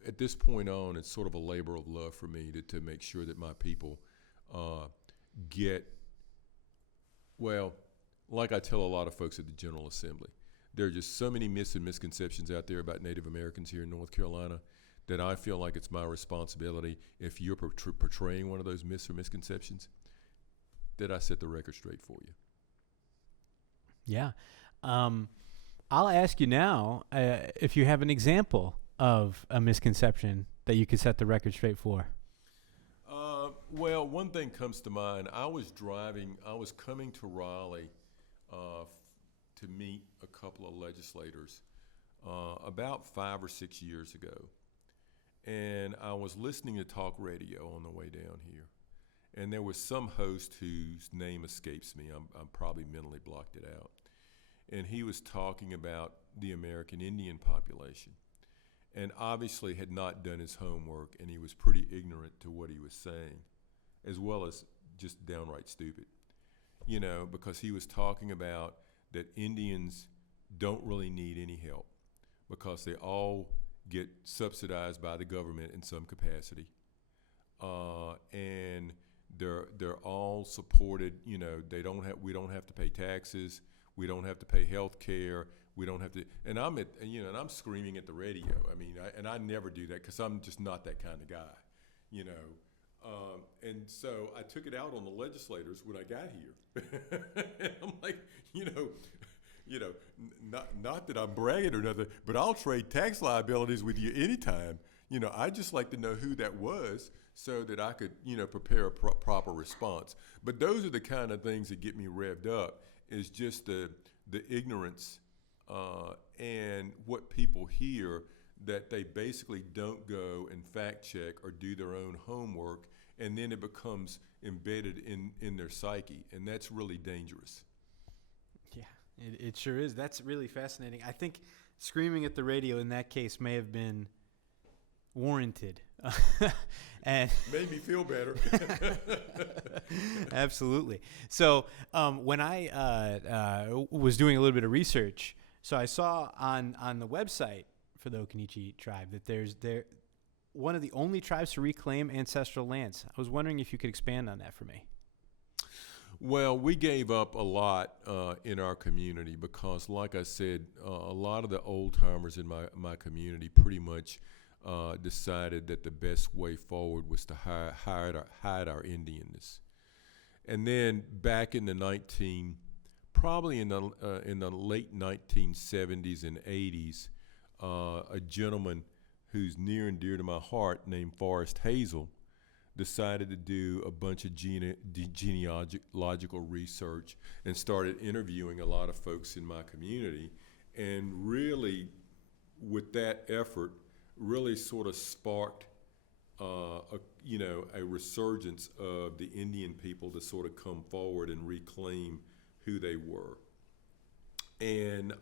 at this point on, it's sort of a labor of love for me to make sure that my people get, well, like I tell a lot of folks at the General Assembly, there are just so many myths and misconceptions out there about Native Americans here in North Carolina that I feel like it's my responsibility, if you're portraying one of those myths or misconceptions, that I set the record straight for you. Yeah. I'll ask you now if you have an example of a misconception that you could set the record straight for. Well, one thing comes to mind. I was coming to Raleigh to meet a couple of legislators about 5 or 6 years ago. And I was listening to talk radio on the way down here. And there was some host whose name escapes me. I'm probably mentally blocked it out. And he was talking about the American Indian population, and obviously had not done his homework, and he was pretty ignorant to what he was saying, as well as just downright stupid, because he was talking about that Indians don't really need any help because they all get subsidized by the government in some capacity, and they're all supported. We don't have to pay taxes. We don't have to pay health care. We don't have to, and I'm screaming at the radio. I never do that because I'm just not that kind of guy, And so I took it out on the legislators when I got here. And I'm like, not that I'm bragging or nothing, but I'll trade tax liabilities with you anytime. I'd just like to know who that was so that I could, prepare a proper response. But those are the kind of things that get me revved up, is just the ignorance and what people hear, that they basically don't go and fact check or do their own homework, and then it becomes embedded in their psyche, and that's really dangerous. Yeah, it sure is. That's really fascinating. I think screaming at the radio in that case may have been warranted. And made me feel better. Absolutely. So when I was doing a little bit of research, so I saw on the website for the Occaneechi tribe that they're one of the only tribes to reclaim ancestral lands. I was wondering if you could expand on that for me. Well, we gave up a lot in our community because, like I said, a lot of the old-timers in my community pretty much decided that the best way forward was to hide our Indianness. And then back in the probably in the late 1970s and 80s, a gentleman who's near and dear to my heart named Forrest Hazel decided to do a bunch of genealogical research and started interviewing a lot of folks in my community, and really, with that effort, really sort of sparked a resurgence of the Indian people to sort of come forward and reclaim who they were. And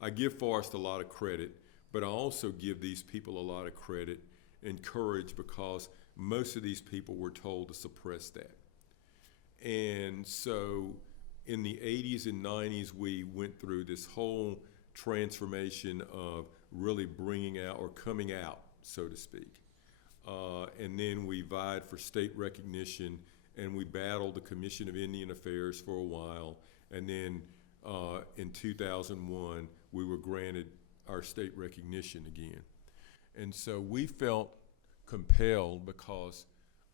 I give Forrest a lot of credit, but I also give these people a lot of credit and courage, because most of these people were told to suppress that. And so in the 80s and 90s, we went through this whole transformation of really bringing out, or coming out, so to speak. And then we vied for state recognition, and we battled the Commission of Indian Affairs for a while. And then in 2001, we were granted our state recognition again. And so we felt compelled, because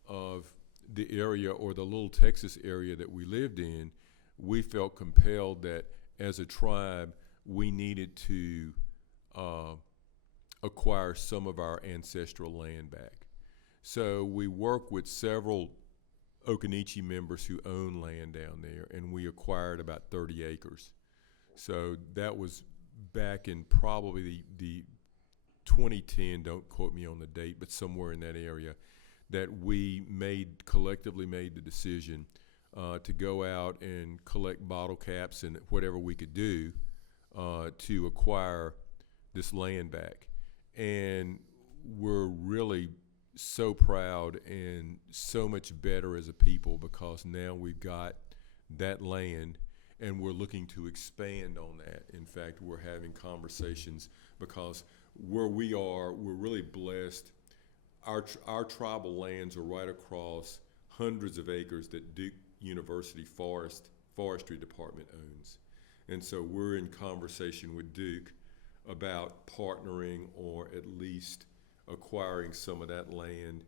of the area, or the little Texas area that we lived in, we felt compelled that as a tribe, we needed to acquire some of our ancestral land back. So we worked with several Occaneechi members who own land down there, and we acquired about 30 acres. So that was back in probably the 2010, don't quote me on the date, but somewhere in that area, that we collectively made the decision to go out and collect bottle caps and whatever we could do to acquire this land back. And we're really so proud and so much better as a people, because now we've got that land and we're looking to expand on that. In fact, we're having conversations, because where we are, we're really blessed. Our tribal lands are right across hundreds of acres that Duke University Forestry Department owns. And so we're in conversation with Duke about partnering or at least acquiring some of that land,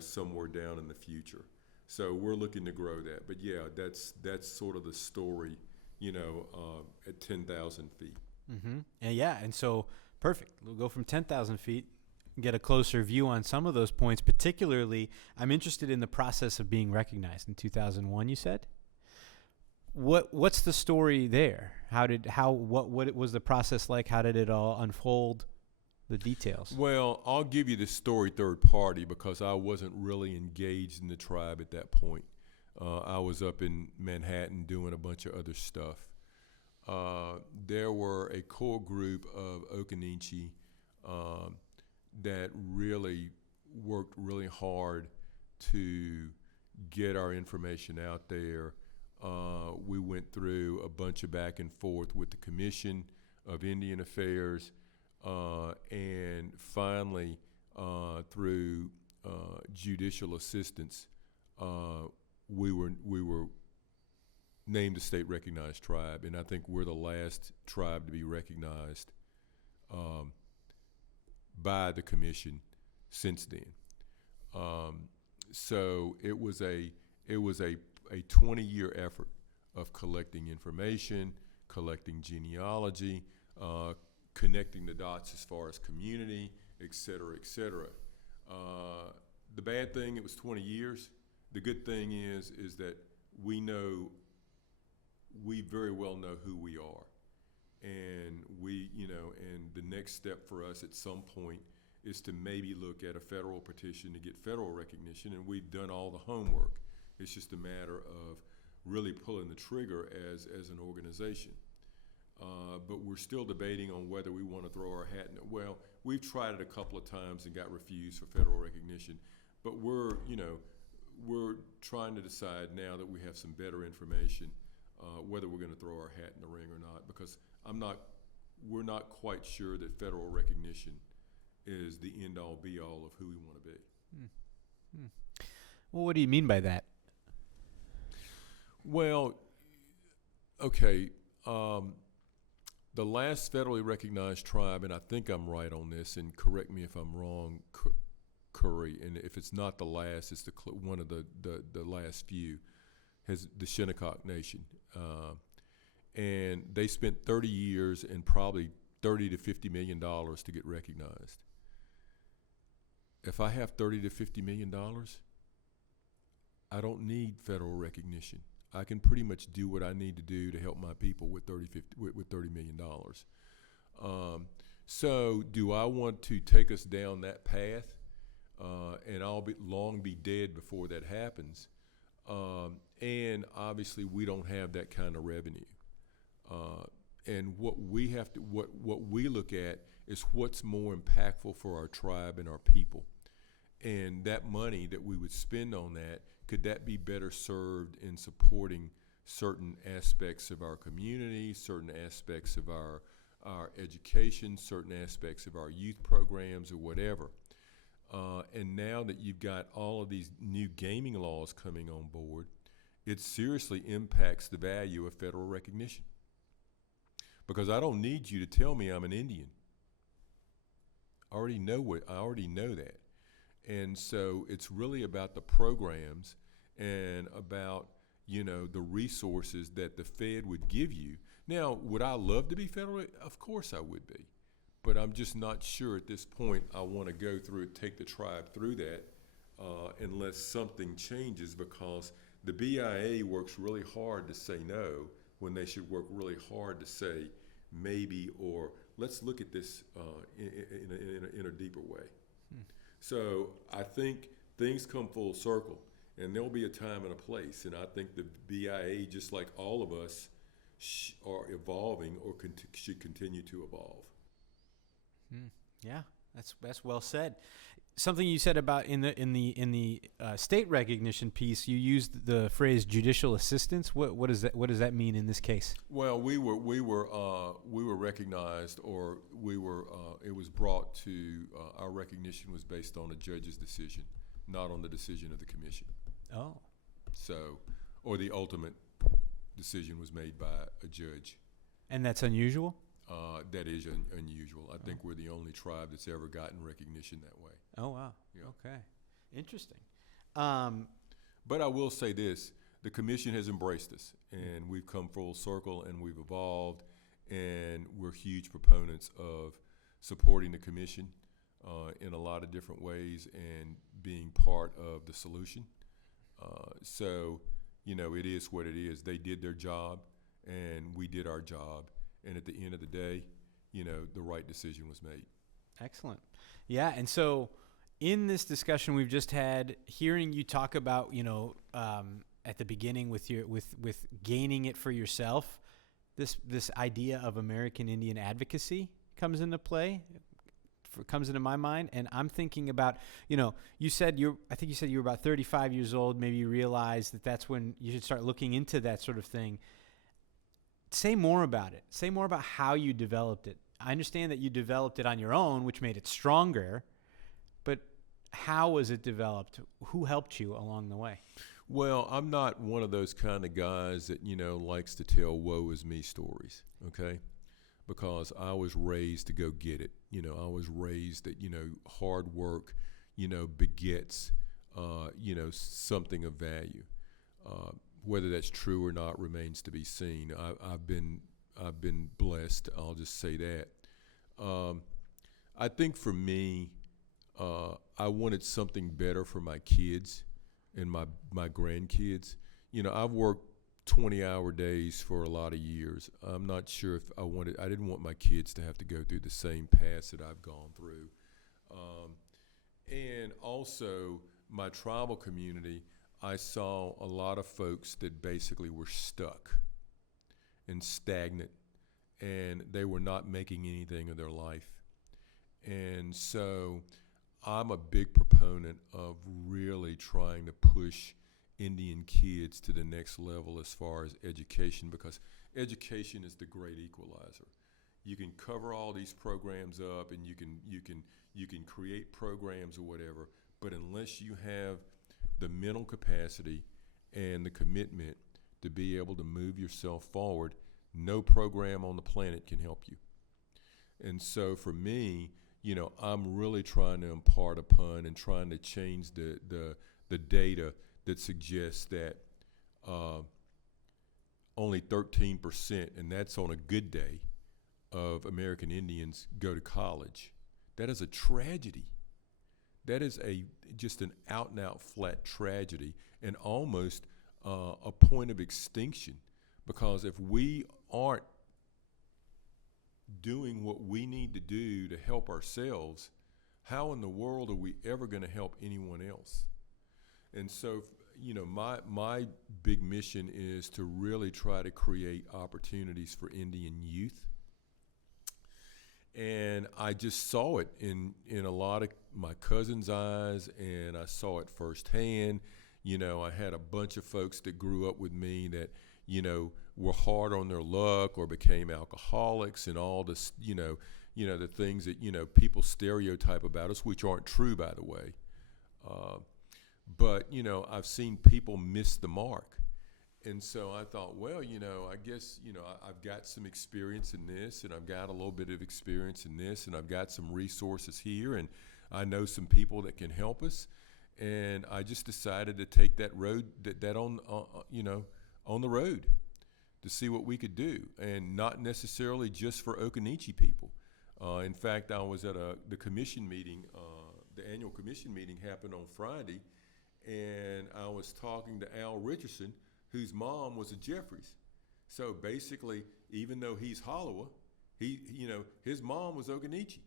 somewhere down in the future. So we're looking to grow that. But yeah, that's sort of the story, at 10,000 feet. Mm-hmm. And so perfect. We'll go from 10,000 feet, get a closer view on some of those points. Particularly, I'm interested in the process of being recognized in 2001. You said, what's the story there? What was the process like? How did it all unfold? The details. Well, I'll give you the story third party because I wasn't really engaged in the tribe at that point. I was up in Manhattan doing a bunch of other stuff. There were a core group of Occaneechi that really worked really hard to get our information out there. We went through a bunch of back and forth with the Commission of Indian Affairs, and finally, through judicial assistance, we were named a state recognized tribe, and I think we're the last tribe to be recognized by the commission since then. So it was a 20-year effort of collecting information, collecting genealogy, connecting the dots as far as community, et cetera, et cetera. The bad thing, it was 20 years. The good thing is that we very well know who we are. And and the next step for us at some point is to maybe look at a federal petition to get federal recognition, and we've done all the homework. It's just a matter of really pulling the trigger as an organization. But we're still debating on whether we want to throw our hat in it. Well, we've tried it a couple of times and got refused for federal recognition. But we're trying to decide now that we have some better information whether we're going to throw our hat in the ring or not, because we're not quite sure that federal recognition is the end-all, be-all of who we want to be. Well, what do you mean by that? Well, okay. The last federally recognized tribe, and I think I'm right on this, and correct me if I'm wrong, Curry, and if it's not the last, it's one of the last few, has the Shinnecock Nation. And they spent 30 years and probably $30 to $50 million to get recognized. If I have $30 to $50 million, I don't need federal recognition. I can pretty much do what I need to do to help my people with $30 million. So do I want to take us down that path? And I'll long be dead before that happens. And obviously we don't have that kind of revenue. And what we look at is what's more impactful for our tribe and our people. And that money that we would spend on that, could that be better served in supporting certain aspects of our community, certain aspects of our education, certain aspects of our youth programs or whatever? And now that you've got all of these new gaming laws coming on board, it seriously impacts the value of federal recognition. Because I don't need you to tell me I'm an Indian. I already know that. And so it's really about the programs and about, the resources that the Fed would give you. Now, would I love to be federal? Of course I would be. But I'm just not sure at this point I want to go through it, take the tribe through that, unless something changes, because the BIA works really hard to say no when they should work really hard to say maybe, or let's look at this in a deeper way. So I think things come full circle, and there'll be a time and a place, and I think the BIA, just like all of us, are evolving or should continue to evolve. Yeah, that's well said. Something you said about in the state recognition piece, you used the phrase judicial assistance. What does that mean in this case? Well, we were recognized, or it was brought to our recognition was based on a judge's decision, not on the decision of the commission. Oh, so, or the ultimate decision was made by a judge. And that's unusual? That is unusual. I think we're the only tribe that's ever gotten recognition that way. Oh, wow. Yeah. Okay. Interesting. But I will say this, the commission has embraced us, and we've come full circle, and we've evolved, and we're huge proponents of supporting the commission in a lot of different ways and being part of the solution. So, it is what it is. They did their job, and we did our job, and at the end of the day, the right decision was made. Excellent. Yeah, and so in this discussion we've just had, hearing you talk about, at the beginning with gaining it for yourself, this idea of American Indian advocacy comes into play, comes into my mind, and I'm thinking about, I think you said you were about 35 years old. Maybe you realized that's when you should start looking into that sort of thing. Say more about it. Say more about how you developed it. I understand that you developed it on your own, which made it stronger, but how was it developed? Who helped you along the way? Well, I'm not one of those kind of guys that, likes to tell woe is me stories, okay? Because I was raised to go get it. I was raised that, hard work, begets, something of value. Whether that's true or not remains to be seen. I've been blessed. I'll just say that. I think for me, I wanted something better for my kids and my grandkids. I've worked 20-hour days for a lot of years. I'm not sure if I didn't want my kids to have to go through the same paths that I've gone through. And also, my tribal community, I saw a lot of folks that basically were stuck and stagnant, and they were not making anything of their life. And so I'm a big proponent of really trying to push Indian kids to the next level as far as education, because education is the great equalizer. You can cover all these programs up, and you can create programs or whatever, but unless you have the mental capacity and the commitment to be able to move yourself forward, no program on the planet can help you. And so for me, I'm really trying to impart upon and trying to change the data that suggests that only 13%, and that's on a good day, of American Indians go to college. That is a tragedy. That is just an out-and-out flat tragedy, and almost a point of extinction, because if we aren't doing what we need to do to help ourselves, how in the world are we ever going to help anyone else? And so, my big mission is to really try to create opportunities for Indian youth. And I just saw it in a lot of my cousins' eyes, and I saw it firsthand. I had a bunch of folks that grew up with me that, were hard on their luck or became alcoholics, and all this, the things that, people stereotype about us, which aren't true, by the way. But, I've seen people miss the mark. And so I thought, well, I guess, I've got some experience in this, and I've got a little bit of experience in this, and I've got some resources here, and I know some people that can help us. And I just decided to take that road, on the road, to see what we could do, and not necessarily just for Occaneechi people. In fact, I was at the commission meeting. The annual commission meeting happened on Friday, and I was talking to Al Richardson, whose mom was a Jeffries. So basically, even though he's Hollowa, his mom was Occaneechi.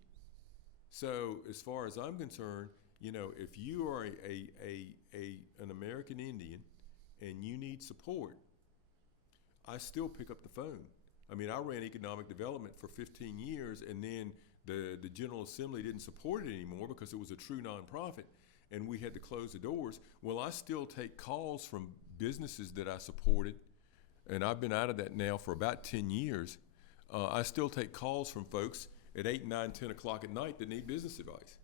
So as far as I'm concerned, if you are an American Indian and you need support, I still pick up the phone. I mean, I ran economic development for 15 years, and then the General Assembly didn't support it anymore because it was a true nonprofit, and we had to close the doors. Well, I still take calls from businesses that I supported, and I've been out of that now for about 10 years. I still take calls from folks at 8, 9, 10 o'clock at night that need business advice,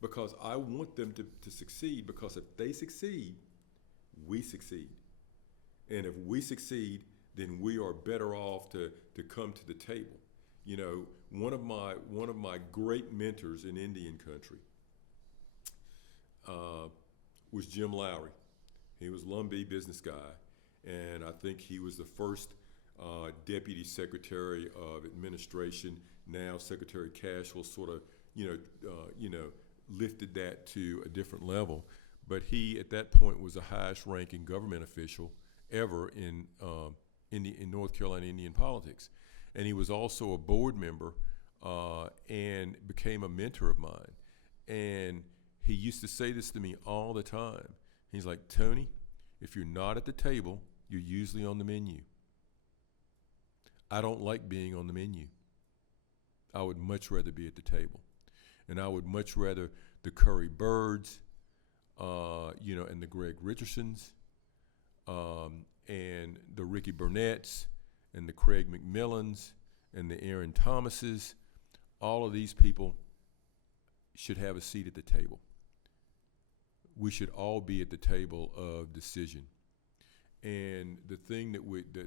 because I want them to succeed, because if they succeed, we succeed. And if we succeed, then we are better off to come to the table. You know, one of my great mentors in Indian country was Jim Lowry. He was Lumbee business guy, and I think he was the first Deputy Secretary of Administration. Now Secretary Cashwell sort of, lifted that to a different level. But he, at that point, was the highest-ranking government official ever in North Carolina Indian politics, and he was also a board member and became a mentor of mine. And he used to say this to me all the time. He's like, Tony, if you're not at the table, you're usually on the menu. I don't like being on the menu. I would much rather be at the table. And I would much rather the Curry Birds, and the Greg Richardsons, and the Ricky Burnett's, and the Craig McMillans, and the Aaron Thomases, all of these people should have a seat at the table. We should all be at the table of decision. And the thing that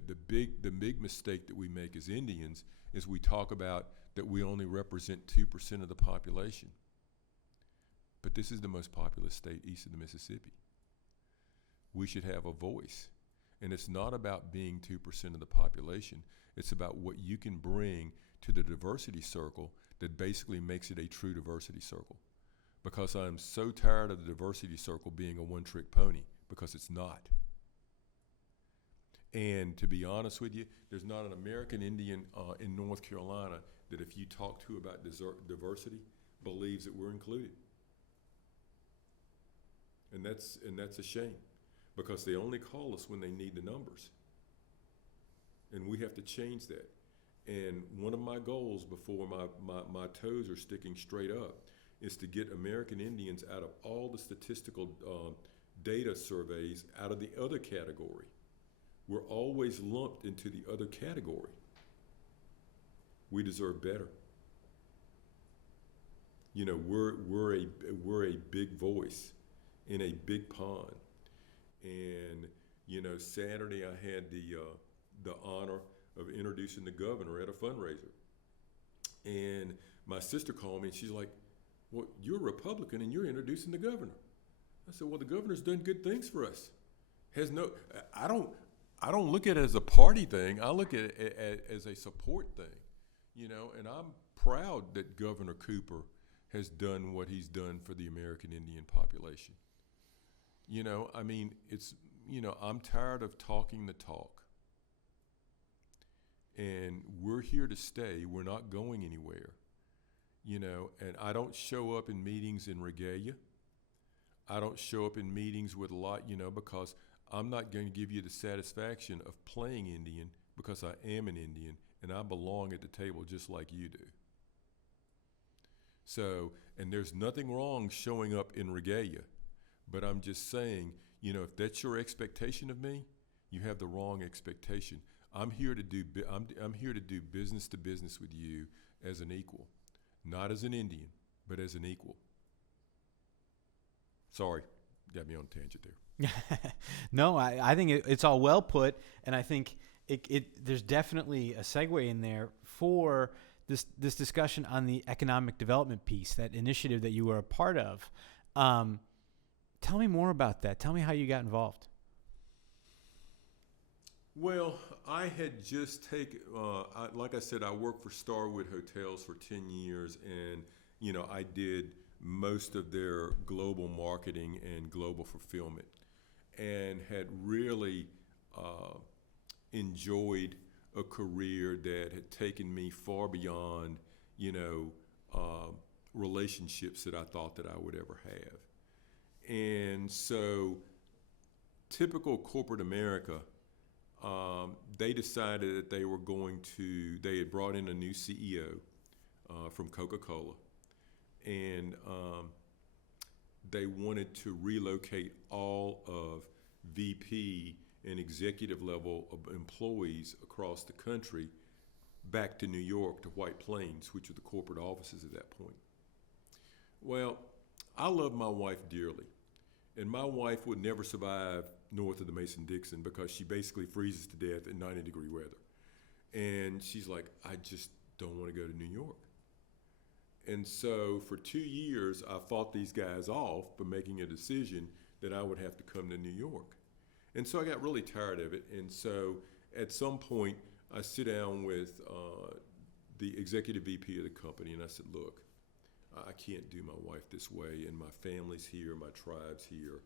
the big mistake that we make as Indians is we talk about that we only represent 2% of the population. But this is the most populous state east of the Mississippi. We should have a voice. And it's not about being 2% of the population. It's about what you can bring to the diversity circle that basically makes it a true diversity circle. Because I'm so tired of the diversity circle being a one-trick pony, because it's not. And to be honest with you, there's not an American Indian in North Carolina that if you talk to about diversity, believes that we're included. And that's a shame, because they only call us when they need the numbers. And we have to change that. And one of my goals before my toes are sticking straight up is to get American Indians out of all the statistical data surveys out of the other category. We're always lumped into the other category. We deserve better. You know, we're a big voice in a big pond. And Saturday I had the honor of introducing the governor at a fundraiser. And my sister called me and she's like, well, you're a Republican and you're introducing the governor. I said, well, the governor's done good things for us. I don't look at it as a party thing. I look at it as a support thing, and I'm proud that Governor Cooper has done what he's done for the American Indian population. I'm tired of talking the talk. And we're here to stay. We're not going anywhere. And I don't show up in meetings in regalia. I don't show up in meetings with a lot, because I'm not going to give you the satisfaction of playing Indian, because I am an Indian and I belong at the table just like you do. So, and there's nothing wrong showing up in regalia, but I'm just saying, if that's your expectation of me, you have the wrong expectation. I'm here to do business to business with you as an equal, not as an Indian, but as an equal. Sorry, got me on a tangent there. No, I think it's all well put, and I think there's definitely a segue in there for this discussion on the economic development piece, that initiative that you were a part of. Tell me more about that. Tell me how you got involved. Well, I had just taken, like I said, I worked for Starwood Hotels for 10 years, and, I did most of their global marketing and global fulfillment, and had really enjoyed a career that had taken me far beyond, relationships that I thought that I would ever have. And so, typical corporate America, they decided that they had brought in a new CEO from Coca-Cola, and they wanted to relocate all of VP and executive level of employees across the country back to New York, to White Plains, which were the corporate offices at that point. Well, I love my wife dearly, and my wife would never survive, north of the Mason-Dixon because she basically freezes to death in 90-degree weather. And she's like, I just don't want to go to New York. And so for 2 years, I fought these guys off by making a decision that I would have to come to New York. And so I got really tired of it. And so at some point, I sit down with the executive VP of the company, and I said, look, I can't do my wife this way, and my family's here, my tribe's here.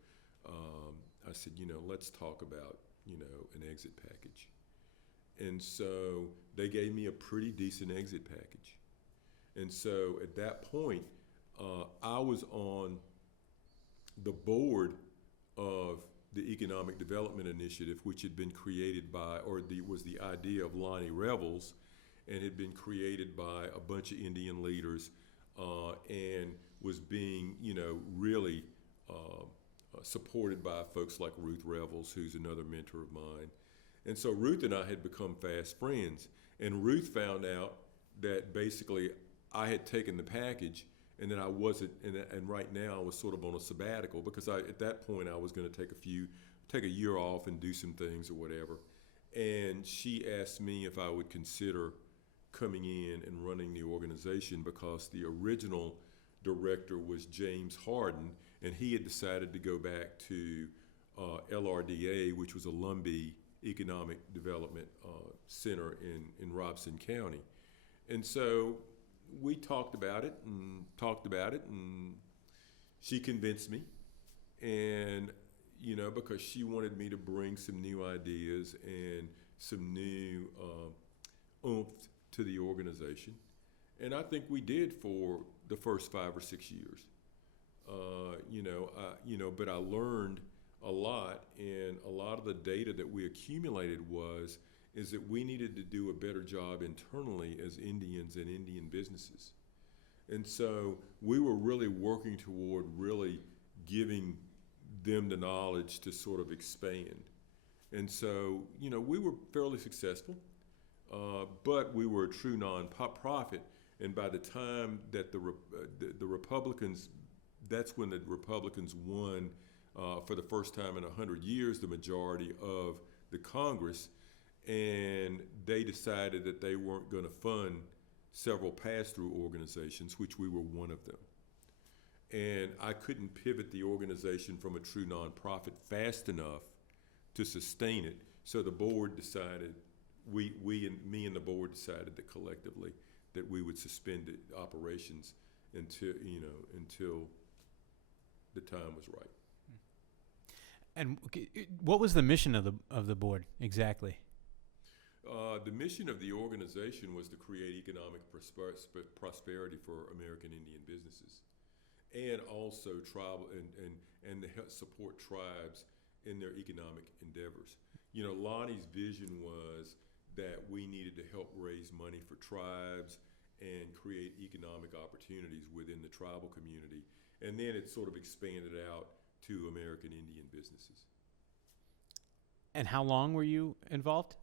I said, let's talk about, an exit package. And so they gave me a pretty decent exit package. And so at that point, I was on the board of the Economic Development Initiative, which had been created by, was the idea of Lonnie Revels, and had been created by a bunch of Indian leaders, and was being, really supported by folks like Ruth Revels, who's another mentor of mine. And so Ruth and I had become fast friends. And Ruth found out that basically I had taken the package and that I wasn't, and right now I was sort of on a sabbatical because at that point I was going to take a year off and do some things or whatever. And she asked me if I would consider coming in and running the organization because the original director was James Harden, and he had decided to go back to LRDA, which was a Lumbee Economic Development Center in Robson County. And so we talked about it, and she convinced me, and because she wanted me to bring some new ideas and some new oomph to the organization. And I think we did for the first 5 or 6 years. But I learned a lot, and a lot of the data that we accumulated is that we needed to do a better job internally as Indians and Indian businesses. And so we were really working toward really giving them the knowledge to sort of expand. And so, we were fairly successful, but we were a true non-profit. And by the time that the Republicans, that's when the Republicans won for the first time in 100 years the majority of the Congress, and they decided that they weren't going to fund several pass-through organizations, which we were one of them. And I couldn't pivot the organization from a true nonprofit fast enough to sustain it. So the board decided, me and the board decided that collectively that we would suspend the operations until the time was right. And what was the mission of the board exactly? The mission of the organization was to create economic prosperity for American Indian businesses, and also tribal and to help support tribes in their economic endeavors. Lonnie's vision was that we needed to help raise money for tribes and create economic opportunities within the tribal community, and then it sort of expanded out to American Indian businesses. And how long were you involved?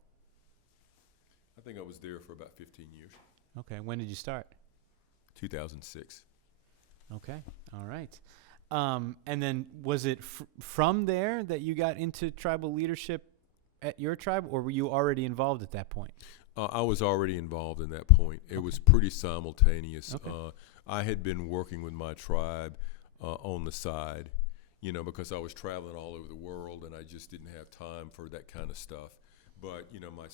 I think I was there for about 15 years. Okay. When did you start? 2006. Okay. All right. And then was it from there that you got into tribal leadership at your tribe, or were you already involved at that point? I was already involved in that point. It was pretty simultaneous. Okay. I had been working with my tribe on the side, because I was traveling all over the world, and I just didn't have time for that kind of stuff. But my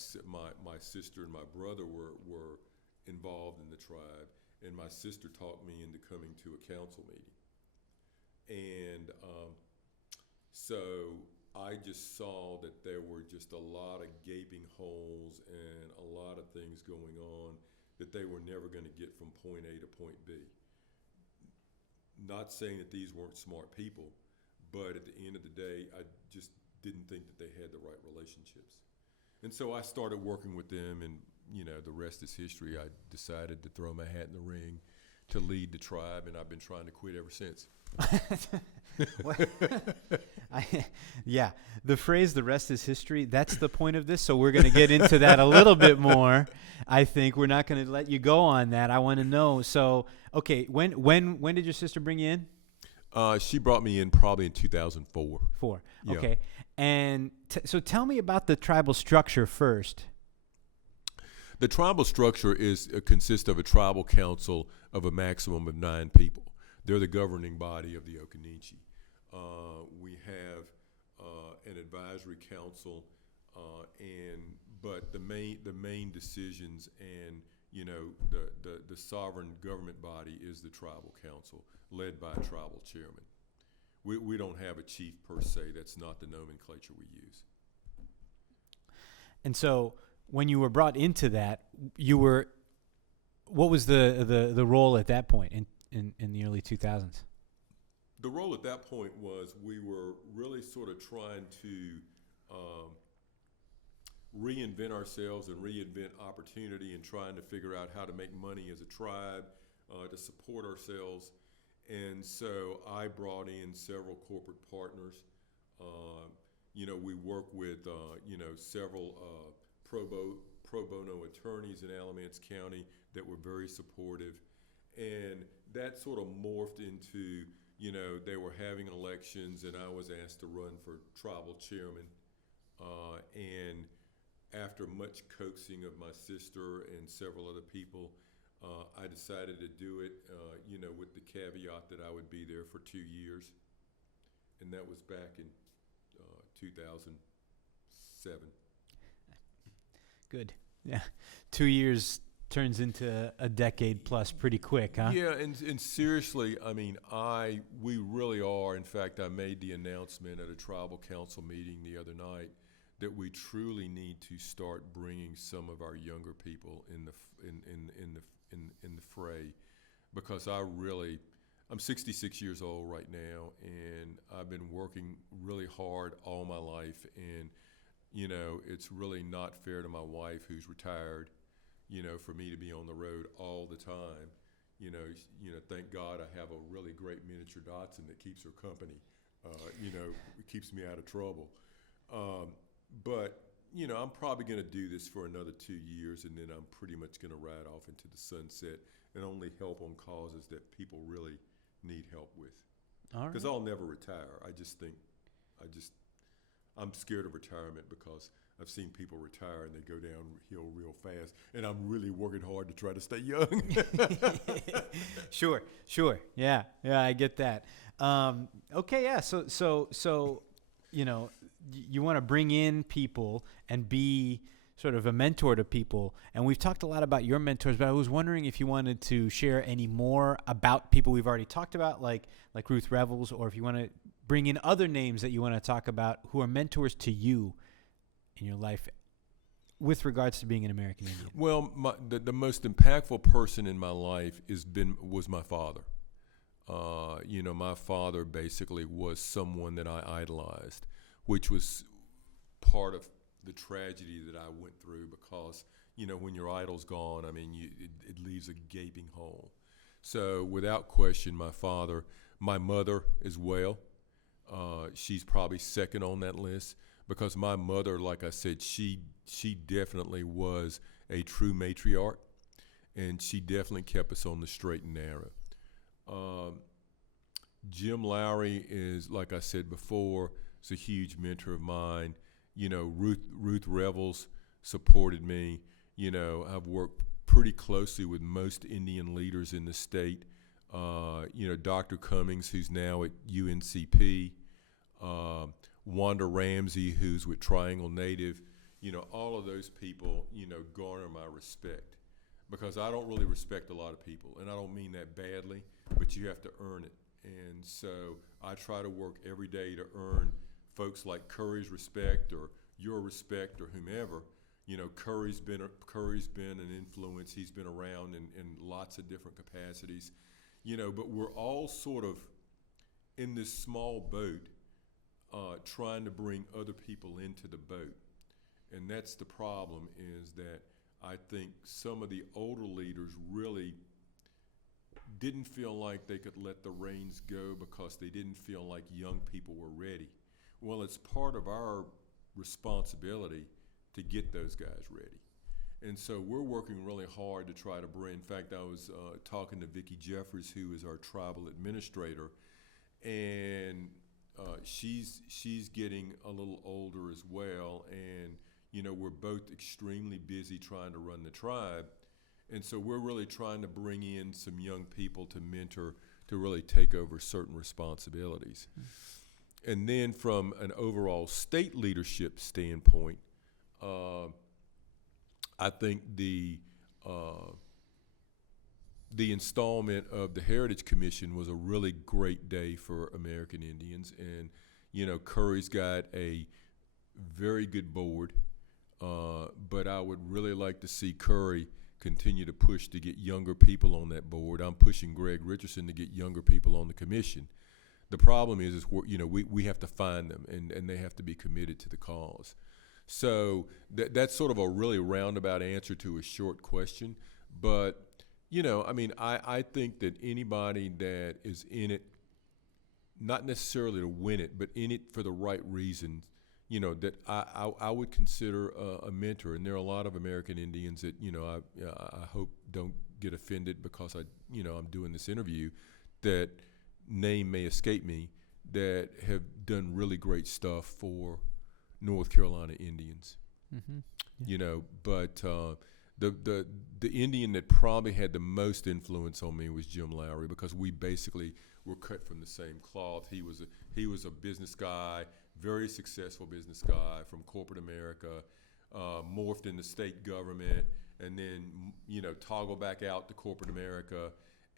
sister and my brother were involved in the tribe, and my sister talked me into coming to a council meeting. And so I just saw that there were just a lot of gaping holes and a lot of things going on that they were never going to get from point A to point B. Not saying that these weren't smart people, but at the end of the day, I just didn't think that they had the right relationships. And so I started working with them, and the rest is history. I decided to throw my hat in the ring to lead the tribe, and I've been trying to quit ever since. Yeah, the phrase "the rest is history," that's the point of this, so we're going to get into that a little bit more. I think we're not going to let you go on that. I want to know. So, okay, when did your sister bring you in? She brought me in probably in 2004. Four. Yeah. Okay. And so tell me about the tribal structure first. The tribal structure consists of a tribal council of a maximum of 9 people. They're the governing body of the Occaneechi. We have an advisory council, but the main decisions and the sovereign government body is the tribal council, led by a tribal chairman. We don't have a chief per se. That's not the nomenclature we use. And so when you were brought into that, what was the role at that point in the early 2000s? The role at that point was we were really sort of trying to reinvent ourselves and reinvent opportunity and trying to figure out how to make money as a tribe, to support ourselves. And so I brought in several corporate partners. We work with, several pro bono attorneys in Alamance County that were very supportive. And that sort of morphed into, they were having elections and I was asked to run for tribal chairman. And after much coaxing of my sister and several other people, I decided to do it, with the caveat that I would be there for 2 years. And that was back in 2007. Good. Yeah. 2 years turns into a decade plus pretty quick, huh? Yeah, and seriously, I mean, we really are. In fact, I made the announcement at a tribal council meeting the other night that we truly need to start bringing some of our younger people in the fray, because I'm 66 years old right now, and I've been working really hard all my life, and it's really not fair to my wife, who's retired, for me to be on the road all the time. Thank God I have a really great miniature Datsun that keeps her company. It keeps me out of trouble. But I'm probably going to do this for another 2 years, and then I'm pretty much going to ride off into the sunset and only help on causes that people really need help with. Because I'll never retire. I'm scared of retirement because I've seen people retire and they go downhill real fast, and I'm really working hard to try to stay young. Sure. Yeah, I get that. Okay, yeah. So you want to bring in people and be sort of a mentor to people. And we've talked a lot about your mentors, but I was wondering if you wanted to share any more about people we've already talked about, like Ruth Revels, or if you want to bring in other names that you want to talk about who are mentors to you in your life with regards to being an American Indian. Well, the most impactful person in my life was my father. My father basically was someone that I idolized, which was part of the tragedy that I went through, because, when your idol's gone, I mean, it leaves a gaping hole. So without question, my father, my mother as well, she's probably second on that list, because my mother, like I said, she definitely was a true matriarch, and she definitely kept us on the straight and narrow. Jim Lowry is, like I said before, is a huge mentor of mine. Ruth Revels supported me. I've worked pretty closely with most Indian leaders in the state. Dr. Cummings, who's now at UNCP, Wanda Ramsey, who's with Triangle Native. All of those people, garner my respect, because I don't really respect a lot of people, and I don't mean that badly, but you have to earn it. And so I try to work every day to earn folks like Curry's respect, or your respect, or whomever. Curry's been an influence. He's been around in lots of different capacities. But we're all sort of in this small boat, trying to bring other people into the boat. And that's the problem, is that I think some of the older leaders really didn't feel like they could let the reins go, because they didn't feel like young people were ready. Well, it's part of our responsibility to get those guys ready. And so we're working really hard to try to bring, in fact, I was talking to Vicki Jeffries, who is our tribal administrator, and she's getting a little older as well, and we're both extremely busy trying to run the tribe, and so we're really trying to bring in some young people to mentor, to really take over certain responsibilities. And then from an overall state leadership standpoint, I think the installment of the Heritage Commission was a really great day for American Indians. And, Curry's got a very good board, but I would really like to see Curry continue to push to get younger people on that board. I'm pushing Greg Richardson to get younger people on the commission. The problem is we have to find them, and they have to be committed to the cause. So that's sort of a really roundabout answer to a short question. But, I think that anybody that is in it, not necessarily to win it, but in it for the right reasons, that I would consider a mentor. And there are a lot of American Indians that, I hope don't get offended because I'm doing this interview, that name may escape me, that have done really great stuff for North Carolina Indians. Mm-hmm. But the Indian that probably had the most influence on me was Jim Lowry, because we basically were cut from the same cloth. He was a business guy, very successful business guy from corporate America, morphed into state government, and then toggled back out to corporate America,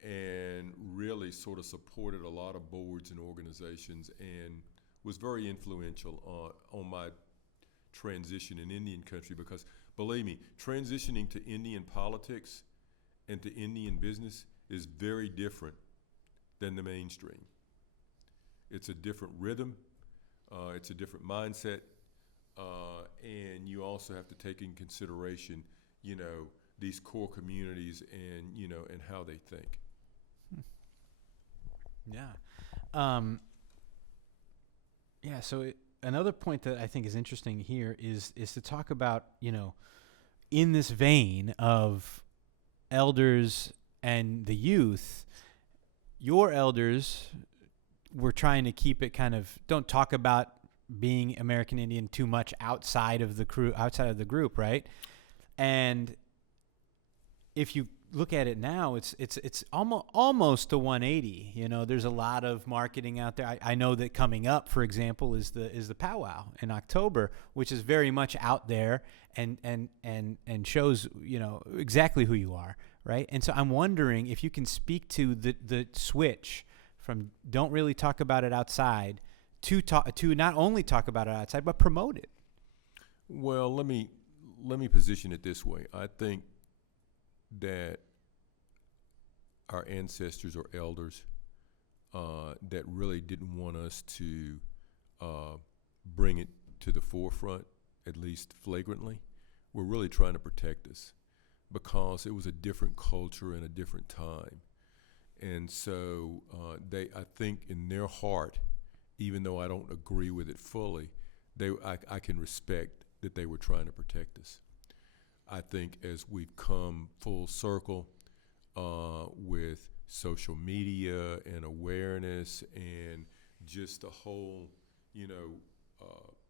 and really sort of supported a lot of boards and organizations, and was very influential on my transition in Indian country. Because believe me, transitioning to Indian politics and to Indian business is very different than the mainstream. It's a different rhythm, it's a different mindset, and you also have to take in consideration, these core communities and how they think. Yeah. So another point that I think is interesting here is to talk about, in this vein of elders and the youth, your elders were trying to keep it don't talk about being American Indian too much outside of the group, right? And if you look at it now, it's almost a 180. There's a lot of marketing out there. I know that coming up, for example, is the powwow in October, which is very much out there and shows exactly who you are, right? And so I'm wondering if you can speak to the switch from don't really talk about it outside to not only talk about it outside but promote it. Well, let me position it this way. I think that our ancestors or elders that really didn't want us to bring it to the forefront, at least flagrantly, were really trying to protect us, because it was a different culture and a different time. And so I think in their heart, even though I don't agree with it fully, I can respect that they were trying to protect us. I think as we've come full circle with social media and awareness and just the whole,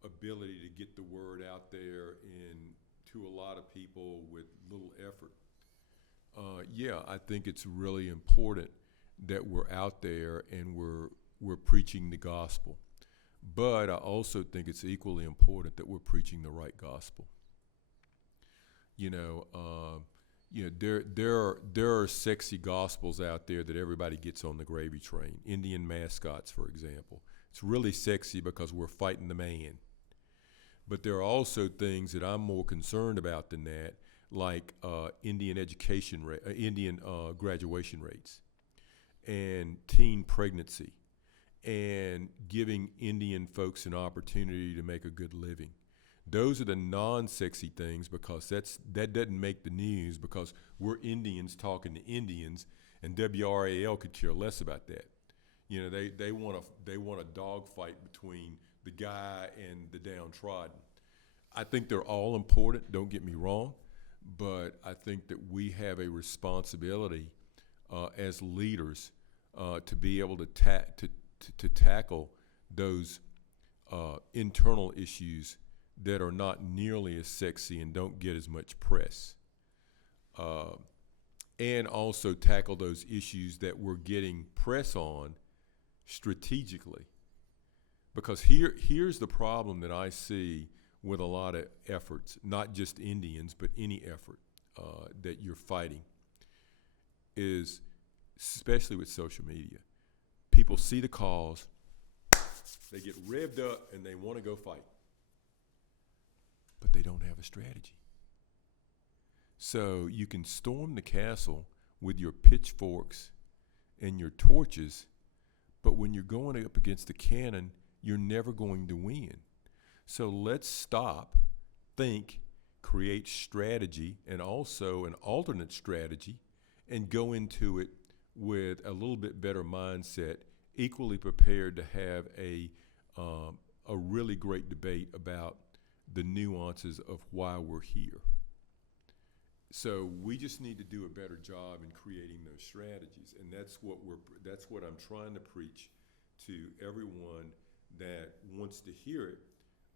ability to get the word out there to a lot of people with little effort. I think it's really important that we're out there and we're preaching the gospel. But I also think it's equally important that we're preaching the right gospel. There are sexy gospels out there that everybody gets on the gravy train. Indian mascots, for example. It's really sexy because we're fighting the man. But there are also things that I'm more concerned about than that, like Indian graduation rates, and teen pregnancy, and giving Indian folks an opportunity to make a good living. Those are the non-sexy things, because that doesn't make the news, because we're Indians talking to Indians, and WRAL could care less about that. They want a dogfight between the guy and the downtrodden. I think they're all important, don't get me wrong, but I think that we have a responsibility as leaders to be able to to tackle those internal issues that are not nearly as sexy and don't get as much press, and also tackle those issues that we're getting press on strategically. Because here's the problem that I see with a lot of efforts, not just Indians, but any effort that you're fighting, is especially with social media. People see the cause, they get revved up, and they want to go fight. But they don't have a strategy. So you can storm the castle with your pitchforks and your torches, but when you're going up against the cannon, you're never going to win. So let's stop, think, create strategy, and also an alternate strategy, and go into it with a little bit better mindset, equally prepared to have a really great debate about the nuances of why we're here. So we just need to do a better job in creating those strategies, and that's what I'm trying to preach to everyone that wants to hear it.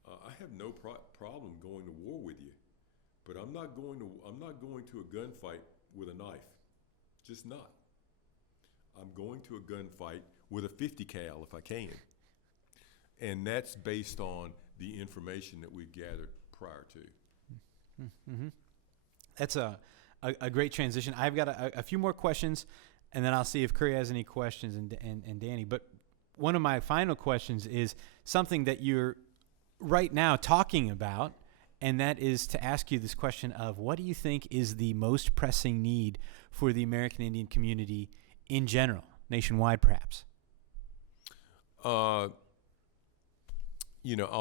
I have no problem going to war with you, but I'm not going to a gunfight with a knife. Just not. I'm going to a gunfight with a 50 cal if I can. And that's based on the information that we've gathered prior to. Mm-hmm. That's a great transition. I've got a few more questions, and then I'll see if Curry has any questions and Danny. But one of my final questions is something that you're right now talking about, and that is to ask you this question of what do you think is the most pressing need for the American Indian community in general, nationwide perhaps? I'll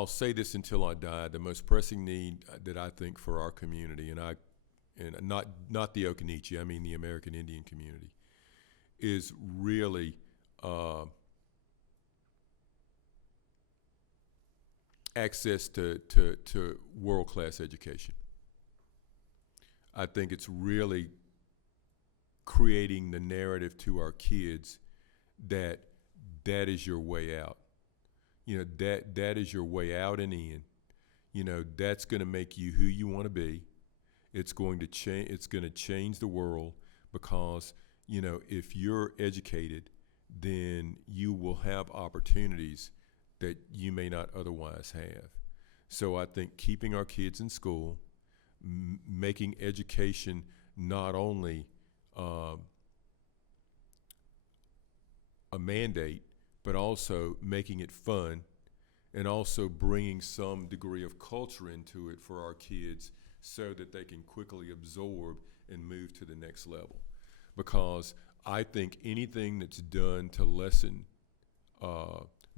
say this until I die. The most pressing need that I think for our community, and not the Occaneechi, I mean the American Indian community, is really access to world-class education. I think it's really creating the narrative to our kids that is your way out. That is your way out and in. That's going to make you who you want to be. It's going to change. It's going to change the world because, if you're educated, then you will have opportunities that you may not otherwise have. So I think keeping our kids in school, making education not only a mandate, but also making it fun, and also bringing some degree of culture into it for our kids so that they can quickly absorb and move to the next level. Because I think anything that's done to lessen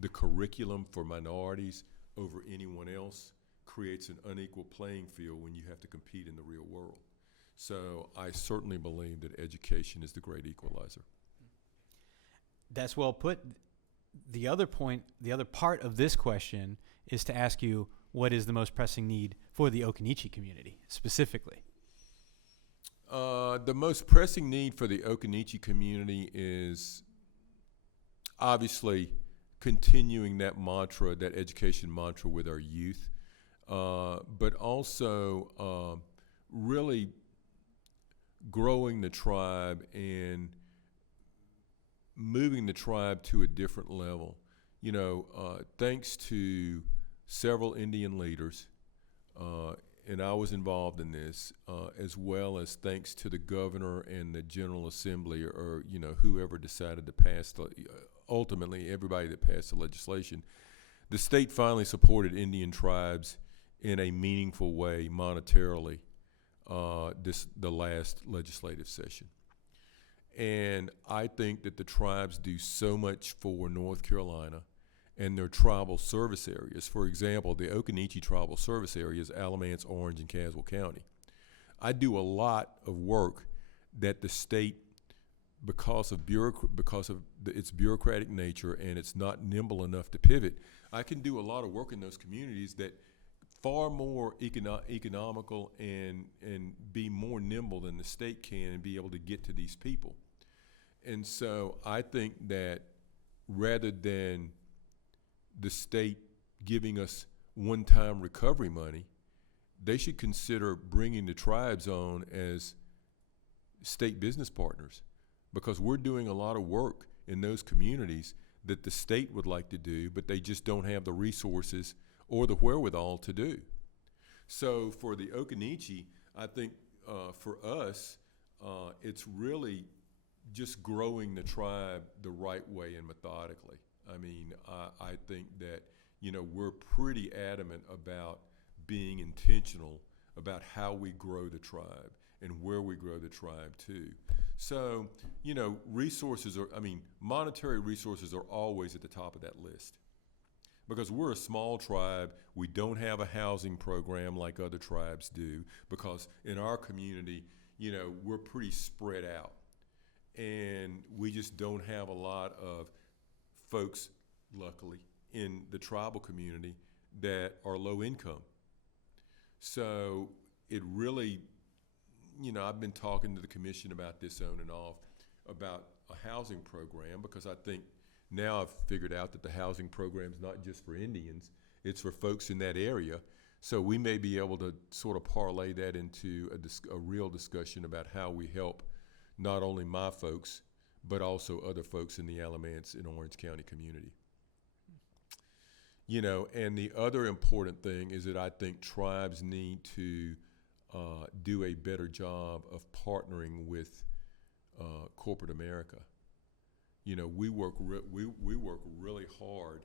the curriculum for minorities over anyone else creates an unequal playing field when you have to compete in the real world. So I certainly believe that education is the great equalizer. That's well put. The other part of this question is to ask you, what is the most pressing need for the Occaneechi community specifically? The most pressing need for the Occaneechi community is obviously continuing that mantra, that education mantra with our youth, but also really growing the tribe and moving the tribe to a different level. Thanks to several Indian leaders, and I was involved in this, as well as thanks to the governor and the General Assembly, or whoever decided to pass ultimately everybody that passed the legislation. The state finally supported Indian tribes in a meaningful way monetarily the last legislative session. And I think that the tribes do so much for North Carolina and their tribal service areas. For example, the Occaneechi tribal service area is Alamance, Orange, and Caswell County. I do a lot of work that the state, because of its bureaucratic nature and it's not nimble enough to pivot, I can do a lot of work in those communities that far more economical and be more nimble than the state can and be able to get to these people. And so I think that rather than the state giving us one-time recovery money, they should consider bringing the tribes on as state business partners, because we're doing a lot of work in those communities that the state would like to do, but they just don't have the resources or the wherewithal to do. So for the Occaneechi, I think for us, it's really just growing the tribe the right way and methodically. I mean, I think that, we're pretty adamant about being intentional about how we grow the tribe and where we grow the tribe to. So, monetary resources are always at the top of that list. Because we're a small tribe, we don't have a housing program like other tribes do, because in our community, we're pretty spread out. And we just don't have a lot of folks, luckily, in the tribal community that are low income. So it really, I've been talking to the commission about this on and off, about a housing program, because I think now I've figured out that the housing program is not just for Indians, it's for folks in that area. So we may be able to sort of parlay that into a real discussion about how we help not only my folks, but also other folks in the Alamance and Orange County community. And the other important thing is that I think tribes need to do a better job of partnering with corporate America. We work really hard.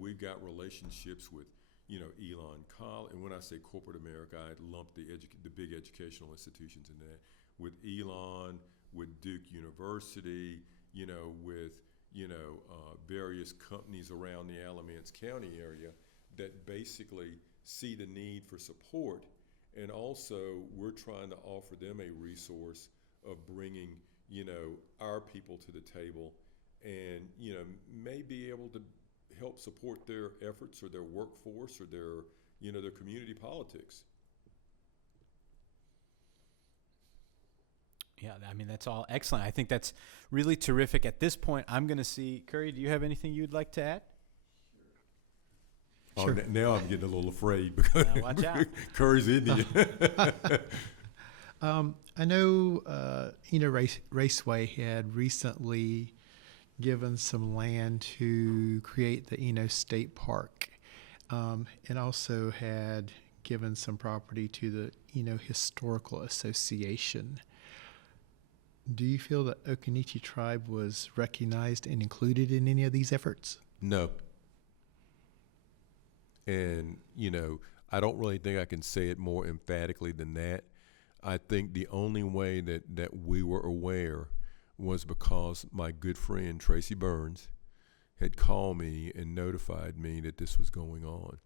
We've got relationships with, Elon College, and when I say corporate America, I lump the big educational institutions in that, with Elon, with Duke University, with various companies around the Alamance County area that basically see the need for support, and also we're trying to offer them a resource of bringing our people to the table, and may be able to help support their efforts or their workforce or their community politics. Yeah, that's all excellent. I think that's really terrific. At this point, I'm going to see, Curry, do you have anything you'd like to add? Sure. Now I'm getting a little afraid because watch out. Curry's Indian. I know Raceway had recently given some land to create the State Park, and also had given some property to the Historical Association. Do you feel that Occaneechi tribe was recognized and included in any of these efforts? No. And, I don't really think I can say it more emphatically than that. I think the only way that we were aware was because my good friend Tracy Burns had called me and notified me that this was going on.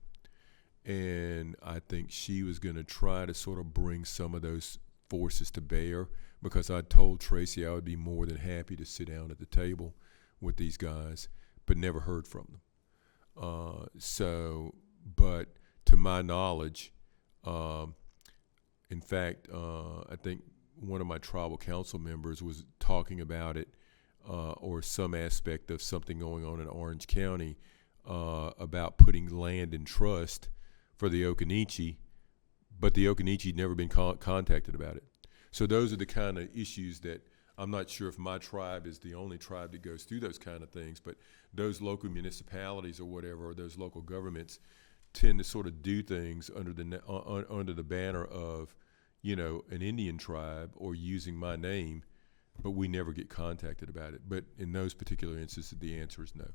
And I think she was going to try to sort of bring some of those forces to bear, because I told Tracy I would be more than happy to sit down at the table with these guys, but never heard from them. But to my knowledge, in fact, I think one of my tribal council members was talking about it, or some aspect of something going on in Orange County, about putting land in trust for the Occaneechi, but the Occaneechi had never been contacted about it. So those are the kind of issues that I'm not sure if my tribe is the only tribe that goes through those kind of things, but those local municipalities or whatever, or those local governments, tend to sort of do things under the banner of, an Indian tribe or using my name, but we never get contacted about it. But in those particular instances, the answer is no.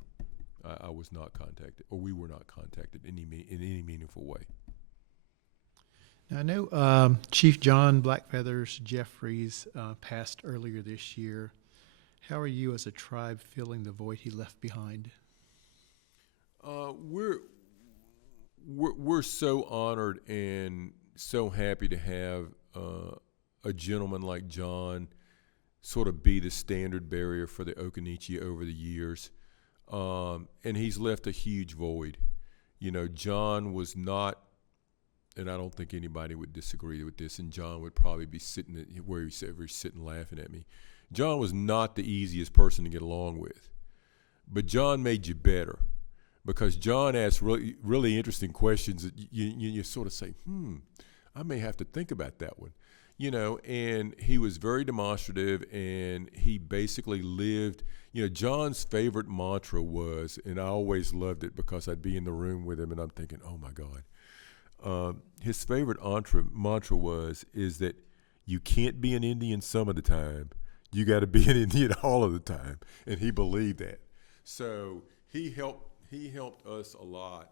I was not contacted, or we were not contacted in any meaningful way. Now, I know Chief John Blackfeathers Jeffries passed earlier this year. How are you as a tribe feeling the void he left behind? We're so honored and so happy to have a gentleman like John sort of be the standard bearer for the Occaneechi over the years. And he's left a huge void. John was not, and I don't think anybody would disagree with this, and John would probably be sitting where he's sitting laughing at me. John was not the easiest person to get along with, but John made you better, because John asked really, really interesting questions that you sort of say, I may have to think about that one. And he was very demonstrative, and he basically lived. John's favorite mantra was, and I always loved it because I'd be in the room with him and I'm thinking, oh my God. His favorite mantra is that you can't be an Indian some of the time. You got to be an Indian all of the time. And he believed that. So he helped us a lot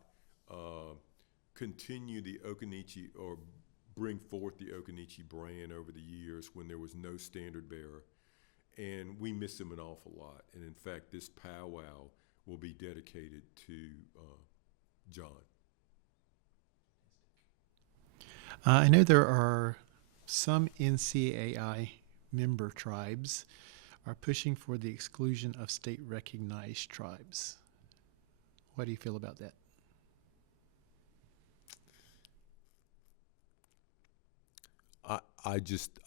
continue the Occaneechi, or bring forth the Occaneechi brand over the years when there was no standard bearer. And we miss him an awful lot. And in fact, this powwow will be dedicated to John. I know there are some NCAI member tribes are pushing for the exclusion of state-recognized tribes. What do you feel about that?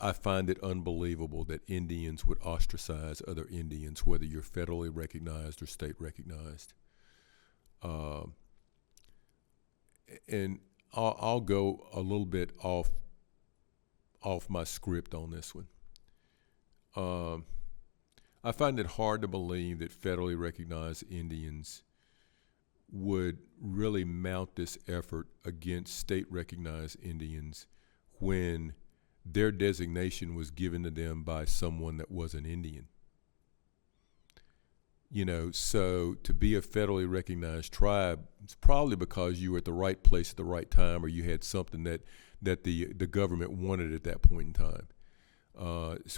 I find it unbelievable that Indians would ostracize other Indians, whether you're federally recognized or state recognized. And I'll go a little bit off my script on this one. I find it hard to believe that federally recognized Indians would really mount this effort against state recognized Indians when their designation was given to them by someone that was an Indian. So to be a federally recognized tribe, it's probably because you were at the right place at the right time, or you had something that the government wanted at that point in time,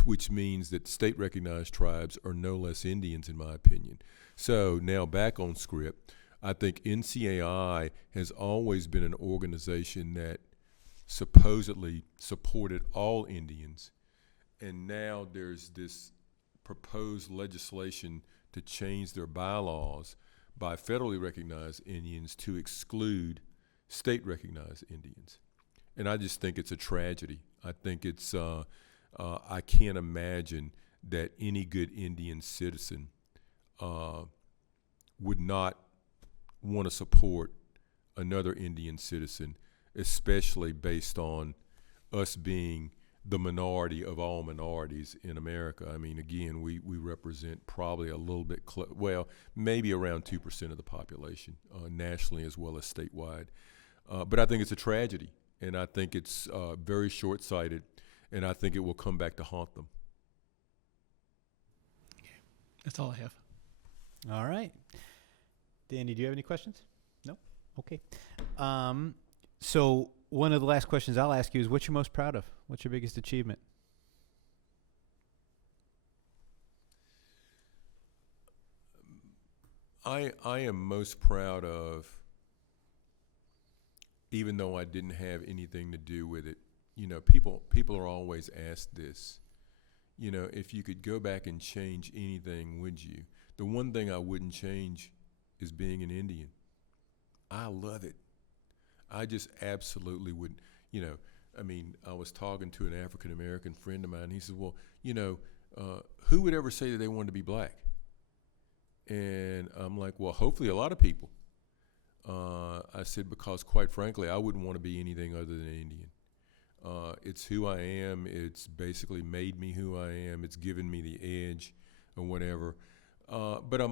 which means that state recognized tribes are no less Indians, in my opinion. So now back on script, I think NCAI has always been an organization that supposedly supported all Indians, and now there's this proposed legislation to change their bylaws by federally recognized Indians to exclude state recognized Indians. And I just think it's a tragedy. I think it's I can't imagine that any good Indian citizen would not want to support another Indian citizen, especially based on us being the minority of all minorities in America. I mean, again, we represent probably a little bit, maybe around 2% of the population, nationally as well as statewide. But I think it's a tragedy, and I think it's very short-sighted, and I think it will come back to haunt them. Okay. That's all I have. All right. Danny, do you have any questions? No? Okay. So one of the last questions I'll ask you is, what you're most proud of? What's your biggest achievement? I am most proud of, even though I didn't have anything to do with it, people are always asked this, if you could go back and change anything, would you? The one thing I wouldn't change is being an Indian. I love it. I just absolutely wouldn't. I was talking to an African-American friend of mine. He said, well, who would ever say that they wanted to be black? And I'm like, well, hopefully a lot of people. I said, because quite frankly, I wouldn't want to be anything other than Indian. It's who I am. It's basically made me who I am. It's given me the edge or whatever. But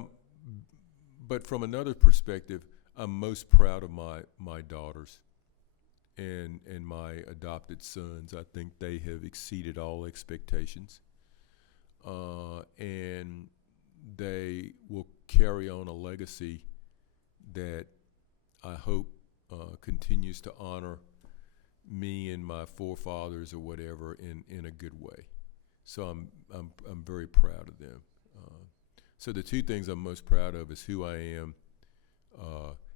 from another perspective, I'm most proud of my daughters and my adopted sons. I think they have exceeded all expectations. And they will carry on a legacy that I hope continues to honor me and my forefathers or whatever in a good way. So I'm very proud of them. So the two things I'm most proud of is who I am,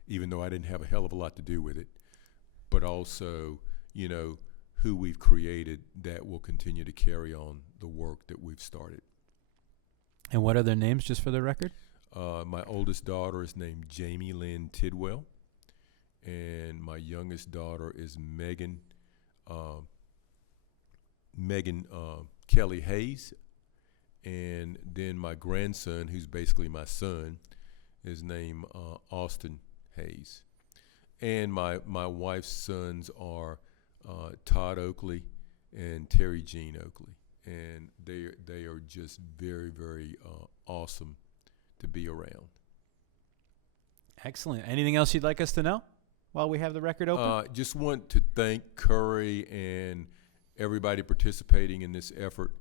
even though I didn't have a hell of a lot to do with it, but also, who we've created that will continue to carry on the work that we've started. And what are their names, just for the record? My oldest daughter is named Jamie Lynn Tidwell, and my youngest daughter is Megan Kelly Hayes. And then my grandson, who's basically my son, is named Austin Hayes. And my wife's sons are Todd Oakley and Terry Jean Oakley. And they are just very, very awesome to be around. Excellent. Anything else you'd like us to know while we have the record open? Just want to thank Curry and everybody participating in this effort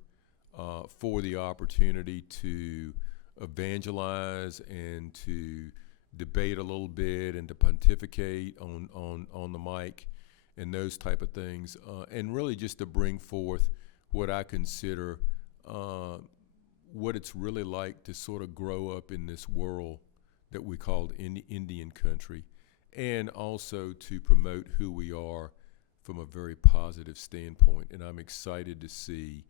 for the opportunity to evangelize and to debate a little bit and to pontificate on the mic and those type of things, and really just to bring forth what I consider what it's really like to sort of grow up in this world that we call Indian country, and also to promote who we are from a very positive standpoint. And I'm excited to see,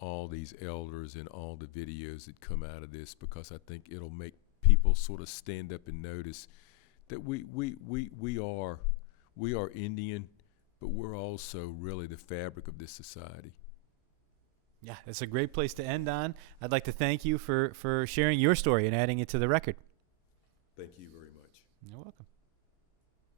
all these elders and all the videos that come out of this, because I think it'll make people sort of stand up and notice that we are Indian, but we're also really the fabric of this society. Yeah, that's a great place to end on. I'd like to thank you for sharing your story and adding it to the record. Thank you very much.